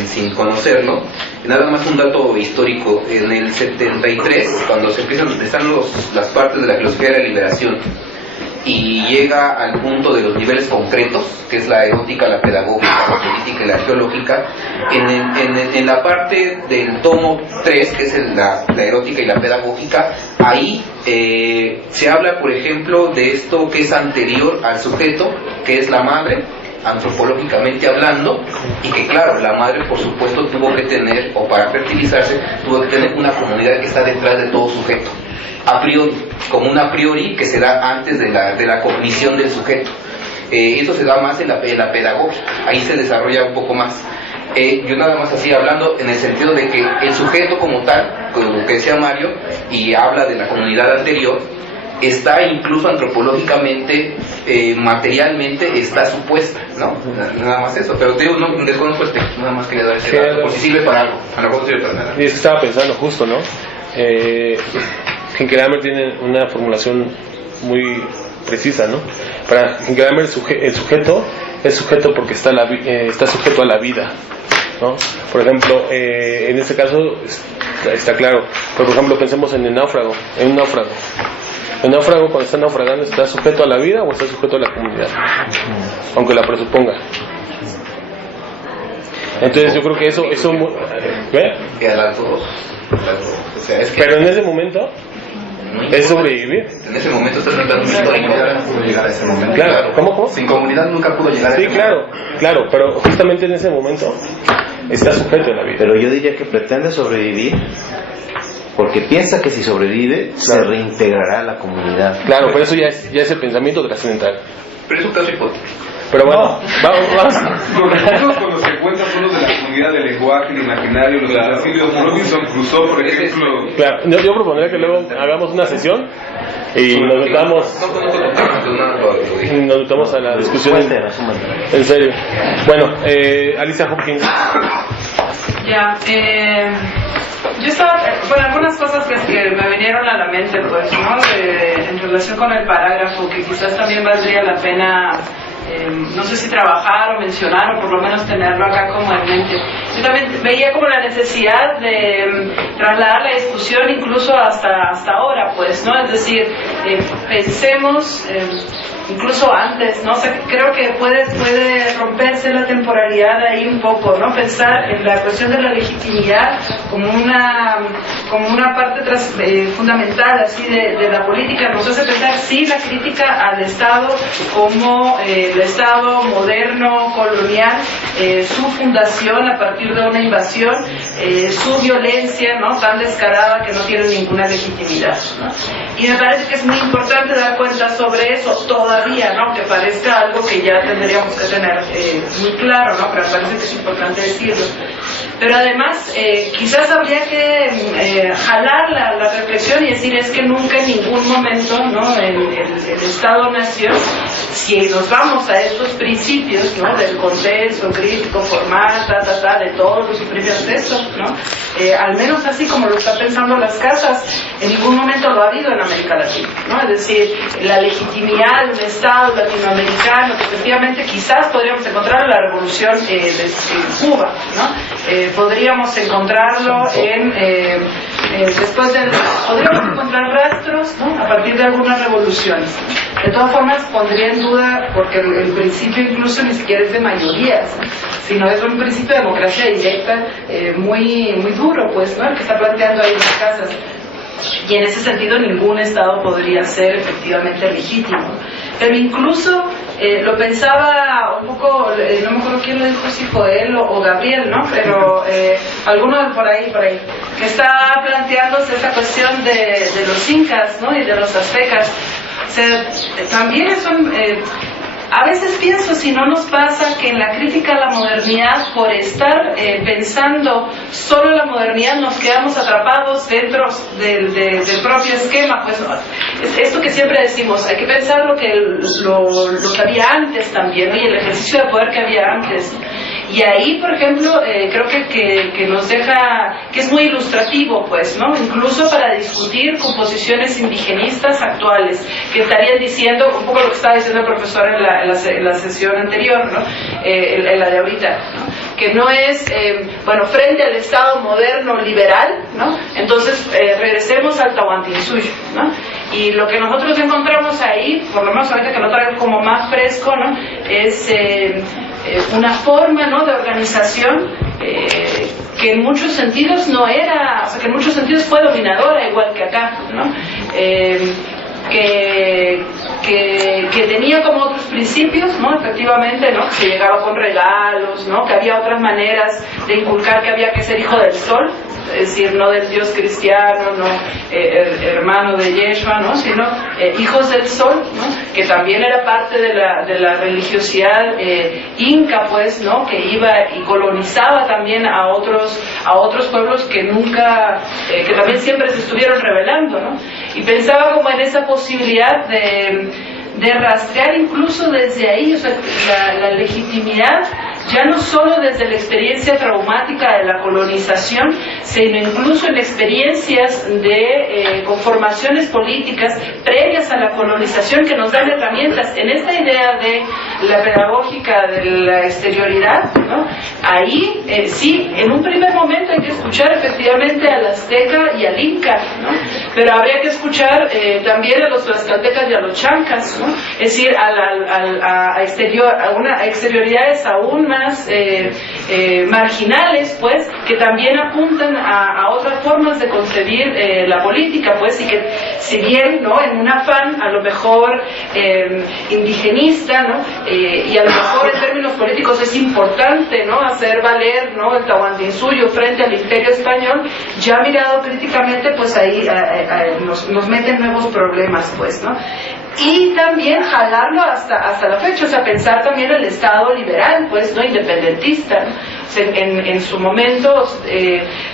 sin conocerlo, nada más un dato histórico. En el 73, cuando están las partes de la filosofía de la liberación y llega al punto de los niveles concretos, que es la erótica, la pedagógica, la política y la geológica, en la parte del tomo 3, que es la erótica y la pedagógica, ahí se habla, por ejemplo, de esto que es anterior al sujeto, que es la madre, antropológicamente hablando, y que claro, la madre por supuesto tuvo que tener, o para fertilizarse, tuvo que tener una comunidad que está detrás de todo sujeto, a priori, como un a priori que se da antes de la cognición del sujeto. Eso se da más en la pedagogía, ahí se desarrolla un poco más. Yo nada más así hablando en el sentido de que el sujeto como tal, como lo que decía Mario, y habla de la comunidad anterior, está incluso antropológicamente, materialmente está supuesta, ¿no? Nada más eso, pero te digo, no desconozco este, nada más quería dar ese dato, por si sirve para algo, a lo mejor no sirve para nada. Y es que estaba pensando justo, ¿no? Hinkelhammer tiene una formulación muy precisa, ¿no? Para Hinkelhammer el sujeto es sujeto porque está sujeto a la vida, ¿no? Por ejemplo, en este caso está claro, pero por ejemplo pensemos en un náufrago. El náufrago cuando está naufragando está sujeto a la vida o está sujeto a la comunidad, aunque la presuponga. Entonces yo creo que eso Y a las dos. O sea, es que pero en ese momento es sobrevivir. En ese momento estás tratando de Nunca pudo llegar a ese momento. Claro, ¿cómo? Sin comunidad nunca pudo llegar a ese Sí, claro, pero justamente en ese momento está sujeto a la vida. Pero yo diría que pretende sobrevivir porque piensa que si sobrevive se reintegrará a la comunidad. Claro, pero eso ya es el pensamiento trascendental. Pero es un caso hipotético. Pero bueno, vamos. Los recursos con los que cuentan son los de la comunidad del lenguaje, el imaginario, los de Cecilio Robinson Crusoe, por ejemplo. Claro, yo propondría que luego hagamos una sesión y nos metamos a la discusión en serio. Bueno, Alicia Hopkins. Ya, yo estaba, bueno, algunas cosas que me vinieron a la mente, pues, ¿no? En relación con el parágrafo, que quizás también valdría la pena, no sé si trabajar o mencionar, o por lo menos tenerlo acá como en mente. Yo también veía como la necesidad de trasladar la discusión incluso hasta ahora, pues, ¿no? Es decir, pensemos... incluso antes, ¿no? O sea, creo que puede romperse la temporalidad ahí un poco, ¿no? Pensar en la cuestión de la legitimidad como una parte fundamental así de la política. Nos hace pensar, sí, la crítica al Estado como el Estado moderno, colonial, su fundación a partir de una invasión, su violencia, ¿no? Tan descarada que no tiene ninguna legitimidad, ¿no? Y me parece que es muy importante dar cuenta sobre eso todavía, ¿no? Que parezca algo que ya tendríamos que tener muy claro, ¿no? Pero me parece que es importante decirlo. Pero además, quizás habría que jalar la reflexión y decir, es que nunca en ningún momento, ¿no? El Estado-Nación si nos vamos a estos principios, ¿no? Del consenso crítico, formal, de todos los principios de eso, ¿no? Al menos así como lo está pensando Las Casas, en ningún momento lo ha habido en América Latina, ¿no? Es decir, la legitimidad de un Estado latinoamericano, que efectivamente quizás podríamos encontrar en la revolución de Cuba, ¿no? Podríamos encontrarlo podríamos encontrar rastros, ¿no? A partir de algunas revoluciones. De todas formas, pondría en duda, porque el principio incluso ni siquiera es de mayorías, ¿no? Sino es un principio de democracia directa muy duro, pues, ¿no? El que está planteando ahí Las Casas. Y en ese sentido ningún Estado podría ser efectivamente legítimo. Pero incluso lo pensaba un poco, no me acuerdo quién lo dijo, si Joel o Gabriel, ¿no? Pero alguno por ahí, que está planteándose esa cuestión de los incas, ¿no? Y de los aztecas. O sea, también son... a veces pienso si no nos pasa que en la crítica a la modernidad, por estar pensando solo en la modernidad, nos quedamos atrapados dentro del propio esquema. Pues esto que siempre decimos, hay que pensar lo que había antes también, ¿no? Y el ejercicio de poder que había antes. Y ahí, por ejemplo, creo que nos deja, que es muy ilustrativo, pues, ¿no? Incluso para discutir con posiciones indigenistas actuales, que estarían diciendo, un poco lo que estaba diciendo el profesor en la sesión anterior, ¿no? En la de ahorita, ¿no? Que no es, frente al Estado moderno liberal, ¿no? Entonces, regresemos al Tahuantinsuyo, ¿no? Y lo que nosotros encontramos ahí, por lo menos ahorita que lo traigo como más fresco, ¿no? Es una forma, ¿no? De organización que en muchos sentidos no era, o sea, que en muchos sentidos fue dominadora, igual que acá, ¿no? Que tenía como otros principios, ¿no? Efectivamente, ¿no? Que se llegaba con regalos, ¿no? Que había otras maneras de inculcar que había que ser hijo del sol, es decir, no del Dios cristiano, no hermano de Yeshua, ¿no? Sino hijos del sol, ¿no? Que también era parte de la religiosidad inca, pues, ¿no? Que iba y colonizaba también a otros pueblos que nunca, que también siempre se estuvieron rebelando, ¿no? Y pensaba como en esa posibilidad de rastrear incluso desde ahí, o sea, la legitimidad, ya no solo desde la experiencia traumática de la colonización, sino incluso en experiencias de conformaciones políticas previas a la colonización que nos dan herramientas. En esta idea de la pedagógica de la exterioridad, ¿no? Ahí sí, en un primer momento hay que escuchar efectivamente al azteca y al inca, ¿no? Pero habría que escuchar también a los tlaxcaltecas y a los chancas, ¿no? Es decir, a exterioridades aún más marginales, pues, que también apuntan a otras formas de concebir la política, pues, y que si bien, ¿no? En un afán a lo mejor indigenista, ¿no? Y a lo mejor en términos políticos es importante, ¿no? Hacer valer, ¿no? El Tahuantinsuyo frente al Imperio Español, ya mirado críticamente, pues ahí nos meten nuevos problemas, pues, ¿no? Y también jalarlo hasta la fecha, o sea, pensar también el Estado liberal, pues, no independentista, ¿no? O sea, en su momento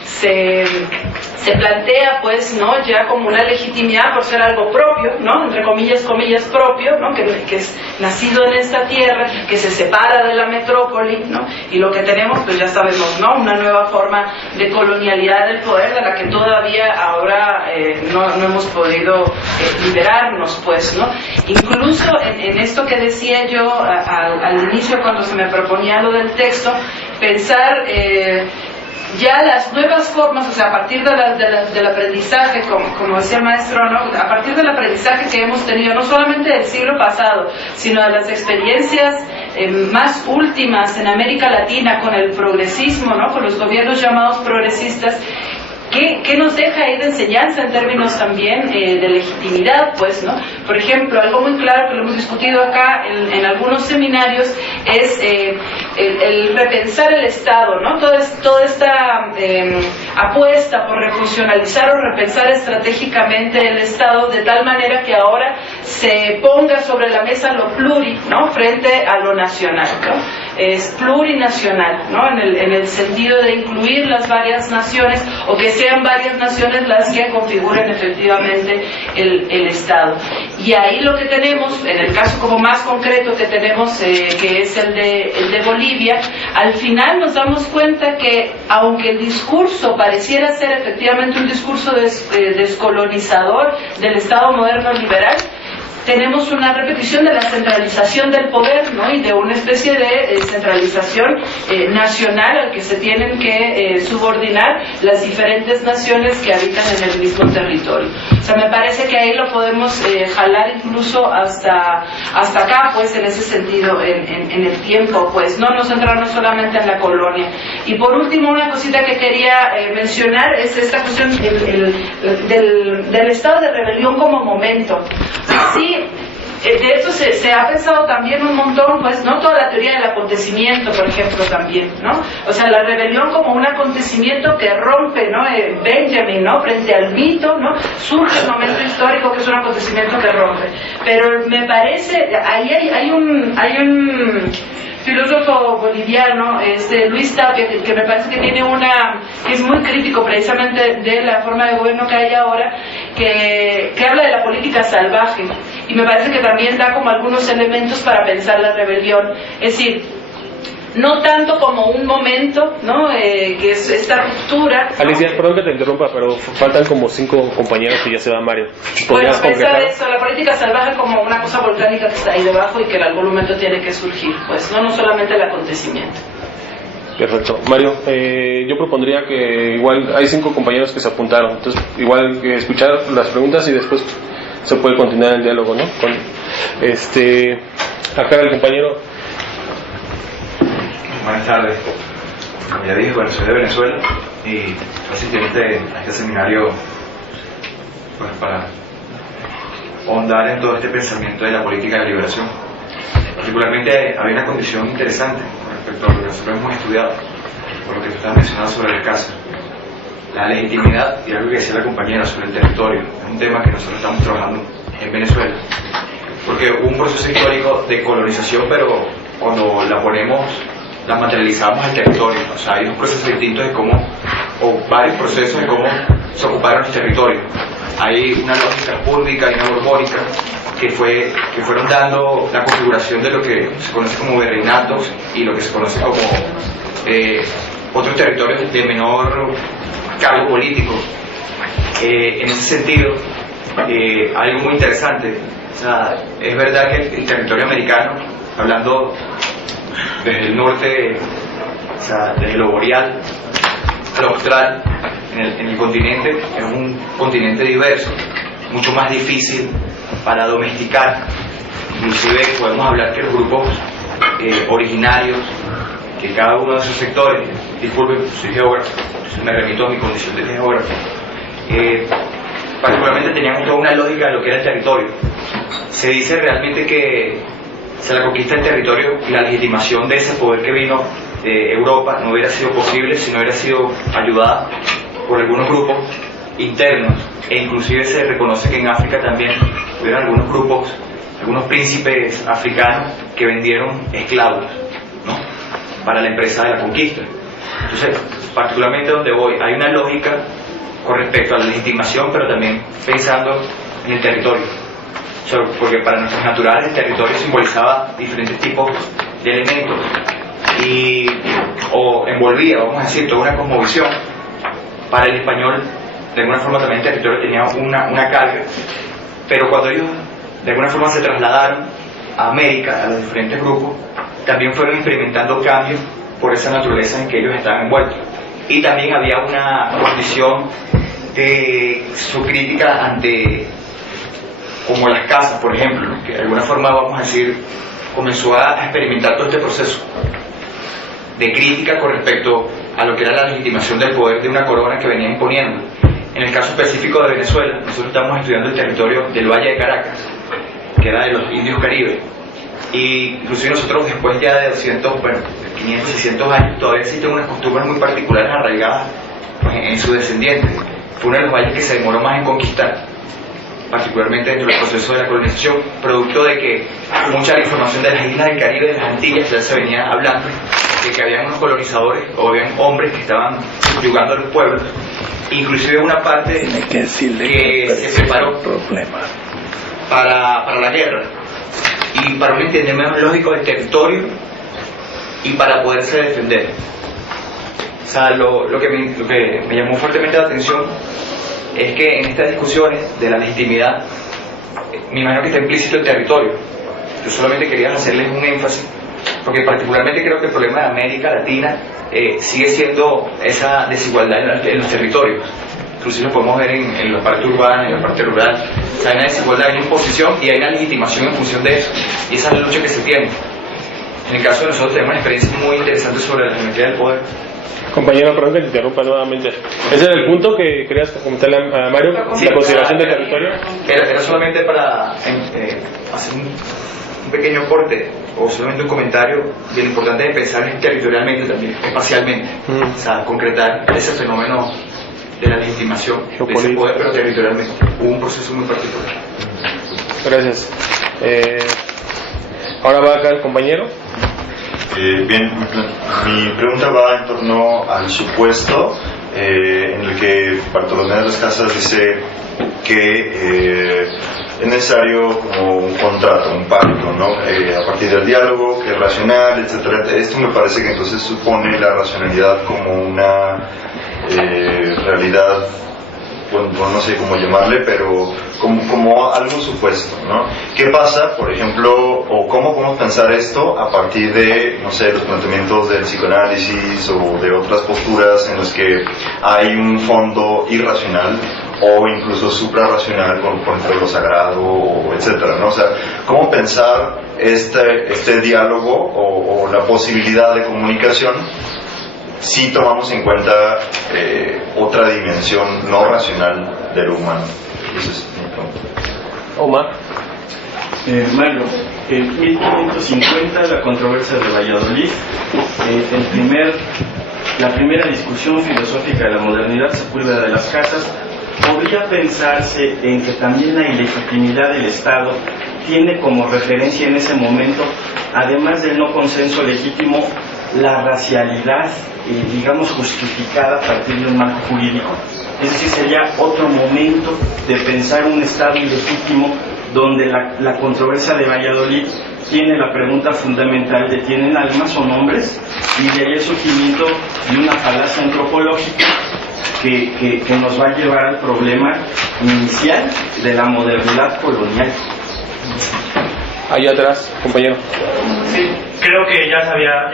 se plantea, pues, ¿no? Ya como una legitimidad por ser algo propio, ¿no? Entre comillas propio, ¿no? Que es nacido en esta tierra, que se separa de la metrópoli, ¿no? Y lo que tenemos, pues ya sabemos, ¿no? Una nueva forma de colonialidad del poder de la que todavía ahora no hemos podido liberarnos, pues, ¿no? Incluso en esto que decía yo al inicio cuando se me proponía lo del texto, pensar ya las nuevas formas, o sea, a partir del aprendizaje, como decía el maestro, ¿no? A partir del aprendizaje que hemos tenido, no solamente del siglo pasado, sino de las experiencias más últimas en América Latina con el progresismo, ¿no? Con los gobiernos llamados progresistas, ¿qué nos deja ahí de enseñanza en términos también de legitimidad, pues, ¿no? Por ejemplo, algo muy claro que lo hemos discutido acá en algunos seminarios es el repensar el Estado, ¿no? Toda esta apuesta por refuncionalizar o repensar estratégicamente el Estado de tal manera que ahora se ponga sobre la mesa lo pluri, ¿no? Frente a lo nacional, ¿no? es plurinacional, ¿no? En el sentido de incluir las varias naciones, o que sean varias naciones las que configuren efectivamente el Estado. Y ahí lo que tenemos, en el caso como más concreto que tenemos, que es el de Bolivia, al final nos damos cuenta que aunque el discurso pareciera ser efectivamente un discurso descolonizador del Estado moderno liberal, tenemos una repetición de la centralización del poder, ¿no? Y de una especie de centralización nacional al que se tienen que subordinar las diferentes naciones que habitan en el mismo territorio. O sea, me parece que ahí lo podemos jalar incluso hasta acá, pues, en ese sentido, en el tiempo, pues, no centrarnos solamente en la colonia. Y por último, una cosita que quería mencionar es esta cuestión del estado de rebelión como momento. Sí, de eso se ha pensado también un montón, pues, ¿no? Toda la teoría del acontecimiento, por ejemplo, también, ¿no? O sea, la rebelión como un acontecimiento que rompe, ¿no? Benjamin, ¿no? Frente al mito, ¿no? Surge el momento histórico que es un acontecimiento que rompe. Pero me parece, ahí hay un filósofo boliviano, Luis Tapia, que me parece que tiene que es muy crítico precisamente de la forma de gobierno que hay ahora, que habla de la política salvaje, y me parece que también da como algunos elementos para pensar la rebelión, es decir, no tanto como un momento, ¿no? Que es esta ruptura, ¿no? Alicia, perdón que te interrumpa, pero faltan como 5 compañeros y ya se va Mario. Bueno, pensar eso, la política salvaje como una cosa volcánica que está ahí debajo y que en algún momento tiene que surgir, pues no solamente el acontecimiento. Perfecto. Mario, yo propondría que igual hay 5 compañeros que se apuntaron, entonces igual que escuchar las preguntas y después se puede continuar el diálogo, ¿no? Acá el compañero. Buenas tardes. Como ya dije, bueno, soy de Venezuela y asistente a este seminario, pues, para ahondar en todo este pensamiento de la política de liberación. Particularmente había una condición interesante con respecto a lo que nosotros hemos estudiado, por lo que tú estás mencionando sobre el caso. La legitimidad y algo que decía la compañera sobre el territorio, es un tema que nosotros estamos trabajando en Venezuela, porque hubo un proceso histórico de colonización, pero cuando la materializamos al territorio, o sea, hay dos procesos distintos de cómo, o varios procesos de cómo se ocuparon los territorios. Hay una lógica púrbica y una borbónica que fueron dando la configuración de lo que se conoce como virreinatos y lo que se conoce como otros territorios de menor cargo político. En ese sentido, algo muy interesante, o sea, es verdad que el territorio americano, hablando desde el norte, o sea, desde lo boreal a lo austral, en el continente, es un continente diverso, mucho más difícil para domesticar. Inclusive podemos hablar que los grupos originarios, que cada uno de esos sectores, disculpen, soy geógrafo, me remito a mi condición de geógrafo, particularmente tenían toda una lógica de lo que era el territorio. Se dice realmente que la conquista del territorio y la legitimación de ese poder que vino de Europa no hubiera sido posible si no hubiera sido ayudada por algunos grupos internos, e inclusive se reconoce que en África también hubieron algunos grupos, algunos príncipes africanos que vendieron esclavos, ¿no?, para la empresa de la conquista. Entonces, particularmente donde voy, hay una lógica con respecto a la legitimación, pero también pensando en el territorio. O sea, porque para nuestros naturales el territorio simbolizaba diferentes tipos de elementos o envolvía, vamos a decir, toda una cosmovisión. Para el español, de alguna forma también el territorio tenía una carga, pero cuando ellos de alguna forma se trasladaron a América, a los diferentes grupos, también fueron experimentando cambios por esa naturaleza en que ellos estaban envueltos. Y también había una condición de su crítica ante, como las casas, por ejemplo, que de alguna forma, vamos a decir, comenzó a experimentar todo este proceso de crítica con respecto a lo que era la legitimación del poder de una corona que venía imponiendo. En el caso específico de Venezuela, nosotros estamos estudiando el territorio del Valle de Caracas, que era de los indios caribes, y inclusive nosotros después ya de 500, 600 años, todavía existen unas costumbres muy particulares arraigadas en sus descendientes. Fue uno de los valles que se demoró más en conquistar. particularmente dentro del proceso de la colonización, producto de que mucha de la información de las islas del Caribe, de las Antillas, ya se venía hablando de que habían unos colonizadores o habían hombres que estaban subyugando a los pueblos, inclusive una parte que se preparó para la guerra y para un entendimiento lógico del territorio y para poderse defender. O sea, lo que me llamó fuertemente la atención es que en estas discusiones de la legitimidad, me imagino que está implícito el territorio. Yo solamente quería hacerles un énfasis, porque particularmente creo que el problema de América Latina sigue siendo esa desigualdad en los territorios. Inclusive lo podemos ver en la parte urbana, en la parte rural. O sea, hay una desigualdad, hay una imposición y hay una legitimación en función de eso. Y esa es la lucha que se tiene. En el caso de nosotros tenemos experiencias muy interesantes sobre la geometría del poder. Compañero, perdón que te interrumpa nuevamente. ¿Ese era el punto que querías comentarle a Mario? Sí, ¿La consideración del territorio? Era solamente para hacer un pequeño corte o solamente un comentario de lo importante de pensar territorialmente también, espacialmente. O sea, concretar ese fenómeno de la legitimación de ese poder, pero territorialmente. Hubo un proceso muy particular. Gracias. Ahora va acá el compañero. Bien, mi pregunta va en torno al supuesto en el que Bartolomé de las Casas dice que es necesario como un contrato, un pacto, ¿no? A partir del diálogo, que es racional, etcétera. Esto me parece que entonces supone la racionalidad como una realidad, bueno, no sé cómo llamarle, pero como algo supuesto, ¿no? ¿Qué pasa, por ejemplo, o cómo podemos pensar esto a partir de, no sé, los planteamientos del psicoanálisis o de otras posturas en las que hay un fondo irracional o incluso suprarracional con lo sagrado, o etcétera, ¿no? O sea, ¿cómo pensar este diálogo o la posibilidad de comunicación si tomamos en cuenta otra dimensión no racional de lo humano? Esa es mi pregunta. Omar. Mario, en 1550 la controversia de Valladolid, la primera discusión filosófica de la modernidad, Sepúlveda de las Casas, podría pensarse en que también la ilegitimidad del Estado tiene como referencia en ese momento, además del no consenso legítimo, la racialidad, digamos, justificada a partir de un marco jurídico. Es decir, sería otro momento de pensar un Estado ilegítimo donde la controversia de Valladolid tiene la pregunta fundamental de ¿tienen almas o nombres? Y de ahí el surgimiento de una falacia antropológica que nos va a llevar al problema inicial de la modernidad colonial. Allá atrás, compañero. Sí, creo que ya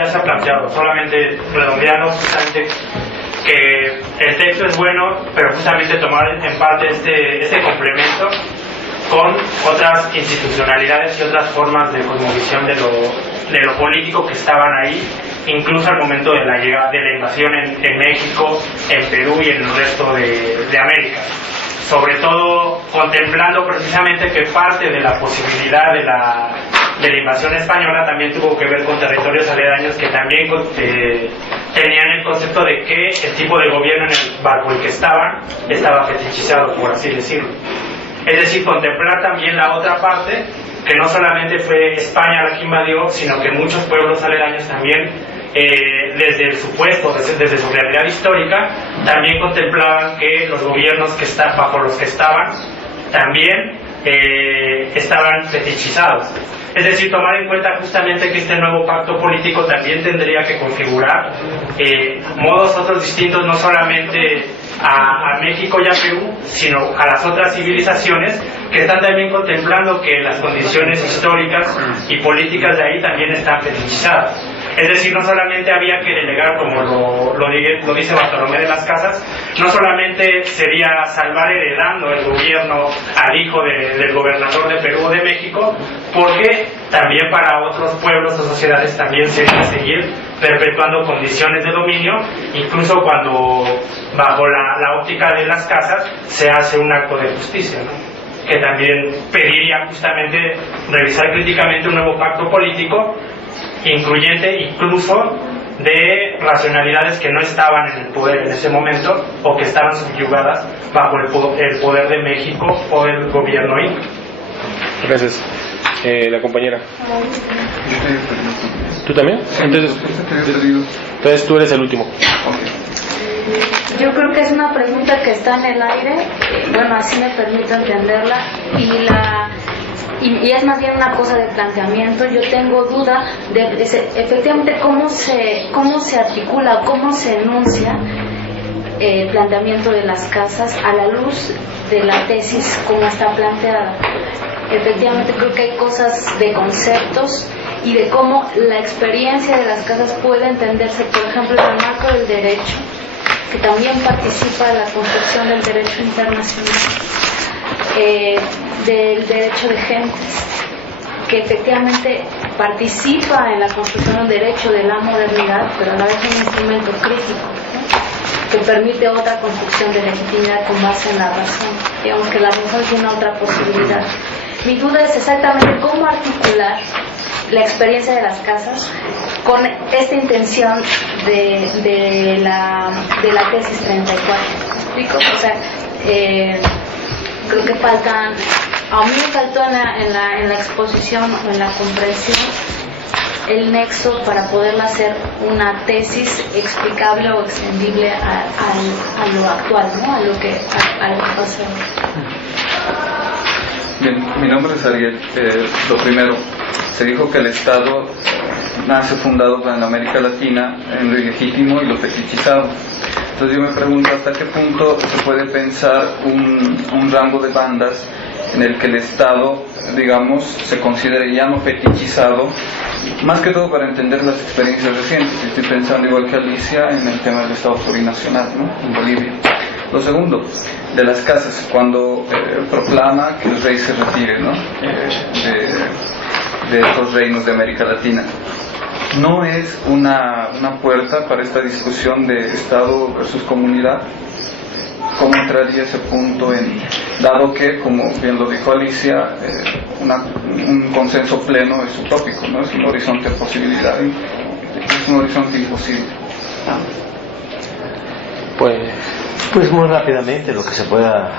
se ha planteado, solamente redondeando justamente que el texto es bueno, pero justamente tomar en parte este complemento con otras institucionalidades y otras formas de cosmovisión de lo político que estaban ahí, incluso al momento de la invasión en México, en Perú y en el resto de América. Sobre todo contemplando precisamente que parte de la posibilidad de la invasión española también tuvo que ver con territorios aledaños que también tenían el concepto de que el tipo de gobierno bajo el que estaba fetichizado, por así decirlo. Es decir, contemplar también la otra parte, que no solamente fue España la que invadió, sino que muchos pueblos aledaños también, desde el supuesto, desde su realidad histórica, también contemplaban que los gobiernos bajo los que estaban también estaban fetichizados. Es decir, tomar en cuenta justamente que este nuevo pacto político también tendría que configurar modos otros distintos, no solamente a México y a Perú, sino a las otras civilizaciones que están también contemplando que las condiciones históricas y políticas de ahí también están fetichizadas. Es decir, no solamente había que delegar, como lo dice Bartolomé de las Casas, no solamente sería salvar heredando el gobierno al hijo del gobernador de Perú o de México, porque también para otros pueblos o sociedades también sería seguir perpetuando condiciones de dominio, incluso cuando bajo la óptica de las Casas se hace un acto de justicia, ¿no? Que también pediría justamente revisar críticamente un nuevo pacto político incluyente incluso de racionalidades que no estaban en el poder en ese momento o que estaban subyugadas bajo el poder de México o el gobierno inca. Gracias. La compañera. ¿Tú también? Entonces tú eres el último. Yo creo que es una pregunta que está en el aire, bueno, así me permito entenderla, y es más bien una cosa de planteamiento. Yo tengo duda de efectivamente cómo se articula, cómo se enuncia el planteamiento de las casas a la luz de la tesis como está planteada. Efectivamente creo que hay cosas de conceptos y de cómo la experiencia de las casas puede entenderse, por ejemplo, en el marco del derecho, que también participa en la construcción del derecho internacional, del derecho de gentes, que efectivamente participa en la construcción del derecho de la modernidad, pero a la vez es un instrumento crítico, ¿no?, que permite otra construcción de legitimidad con base en la razón. Digamos que la razón tiene otra posibilidad. Mi duda es exactamente cómo articular la experiencia de las casas con esta intención de la tesis 34. ¿Me explico? O sea, creo que faltan, a mí me faltó en la exposición o en la comprensión el nexo para poderla hacer una tesis explicable o extendible a lo actual, ¿no? A lo que pasa. Bien, mi nombre es Ariel. Lo primero, se dijo que el Estado nace fundado en América Latina en lo ilegítimo y lo fetichizado. Entonces yo me pregunto hasta qué punto se puede pensar un rango de bandas en el que el Estado, digamos, se considere ya no fetichizado, más que todo para entender las experiencias recientes. Estoy pensando, igual que Alicia, en el tema del Estado plurinacional, ¿no?, en Bolivia. Lo segundo, de las casas, cuando proclama que el rey se retire, ¿no?, de otros reinos de América Latina. ¿No es una puerta para esta discusión de Estado versus comunidad? ¿Cómo entraría ese punto dado que, como bien lo dijo Alicia, un consenso pleno es utópico, ¿no?, es un horizonte de posibilidad, es un horizonte imposible? Pues muy rápidamente lo que se pueda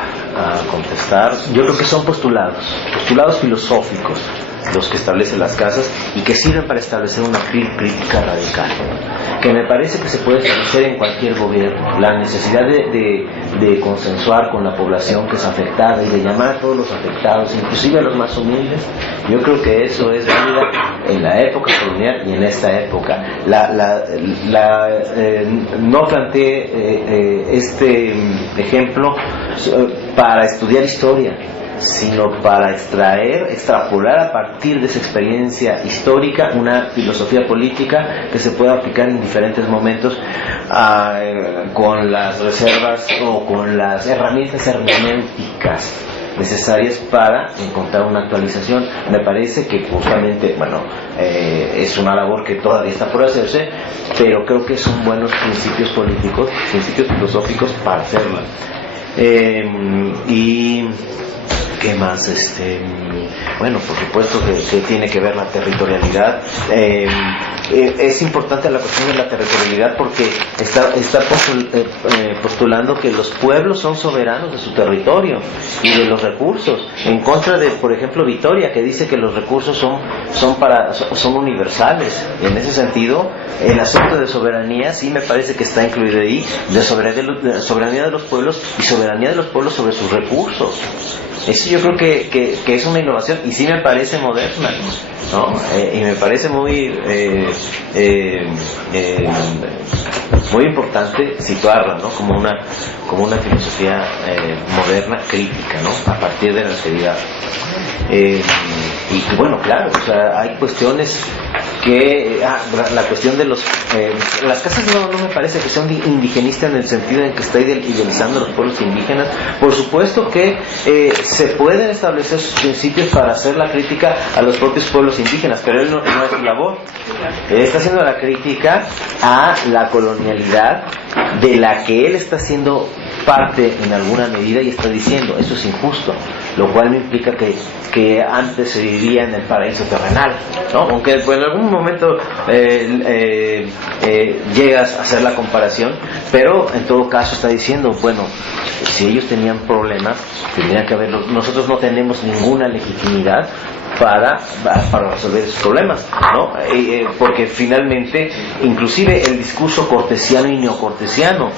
contestar, yo creo que son postulados filosóficos los que establecen las casas y que sirven para establecer una crítica radical, que me parece que se puede establecer en cualquier gobierno. La necesidad de consensuar con la población que es afectada y de llamar a todos los afectados, inclusive a los más humildes, yo creo que eso es válida en la época colonial y en esta época. No planteé este ejemplo para estudiar historia, sino para extrapolar a partir de esa experiencia histórica una filosofía política que se pueda aplicar en diferentes momentos con las reservas o con las herramientas hermenéuticas necesarias para encontrar una actualización. Me parece que justamente, es una labor que todavía está por hacerse, pero creo que son buenos principios políticos, principios filosóficos para hacerlo. Y ¿qué más? Por supuesto que tiene que ver la territorialidad. Es importante la cuestión de la territorialidad porque está postulando que los pueblos son soberanos de su territorio y de los recursos, en contra de, por ejemplo, Vitoria, que dice que los recursos son universales. En ese sentido, el asunto de soberanía sí me parece que está incluido ahí, de soberanía de los pueblos y soberanía de los pueblos sobre sus recursos. Eso yo creo que es una innovación y sí me parece moderna, ¿no? Y me parece muy importante situarla, ¿no?, como una filosofía moderna, crítica, ¿no?, a partir de la realidad. Y bueno, claro, o sea, hay cuestiones que la cuestión de las casas no me parece que sean indigenistas en el sentido en que está idealizando a los pueblos indígenas. Por supuesto que se pueden establecer sus principios para hacer la crítica a los propios pueblos indígenas, pero él no es su labor. Él está haciendo la crítica a la colonialidad de la que él está siendo parte en alguna medida y está diciendo eso es injusto, lo cual no implica que antes se vivía en el paraíso terrenal, ¿no? Aunque pues, en algún momento llegas a hacer la comparación, pero en todo caso está diciendo, bueno, si ellos tenían problemas, tendrían que haberlo. Nosotros no tenemos ninguna legitimidad para resolver esos problemas, ¿no? Porque finalmente, inclusive el discurso cortesiano y neocortesiano,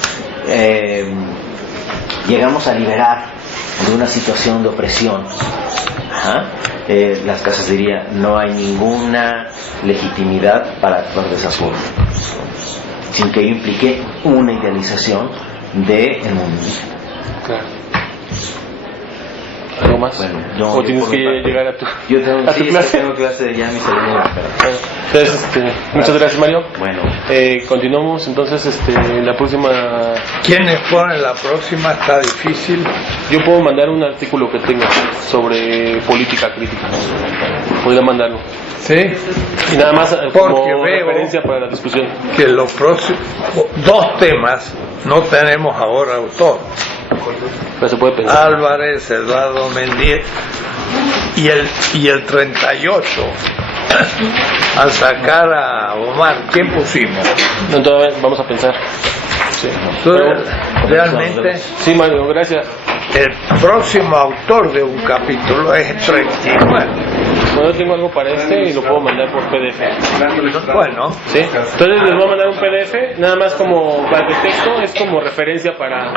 llegamos a liberar de una situación de opresión. Las casas dirían, no hay ninguna legitimidad para actuar de esa forma, sin que ello implique una idealización del mundo. Claro. ¿Algo más? Bueno, ¿O tienes que llegar a tu, yo tengo, a tu clase? tengo clase ya mi segundo. Entonces, muchas gracias, Mario. Bueno. Continuamos entonces la próxima. ¿Quiénes ponen la próxima? Está difícil. Yo puedo mandar un artículo que tenga sobre política crítica. Podría mandarlo. Sí. Y nada más como veo referencia para la discusión. Que los próximos dos temas no tenemos ahora autor. Pero se puede pensar. Álvarez, Eduardo Mendieta y el 38 al sacar a Omar, ¿quién pusimos? No, todavía vamos a pensar. Sí. Entonces, realmente sí, Mario, gracias. el próximo autor de un capítulo es 39. Bueno, yo tengo algo para y lo puedo mandar por PDF. Bueno, ¿sí? Entonces les voy a mandar un PDF, nada más como para el texto, es como referencia para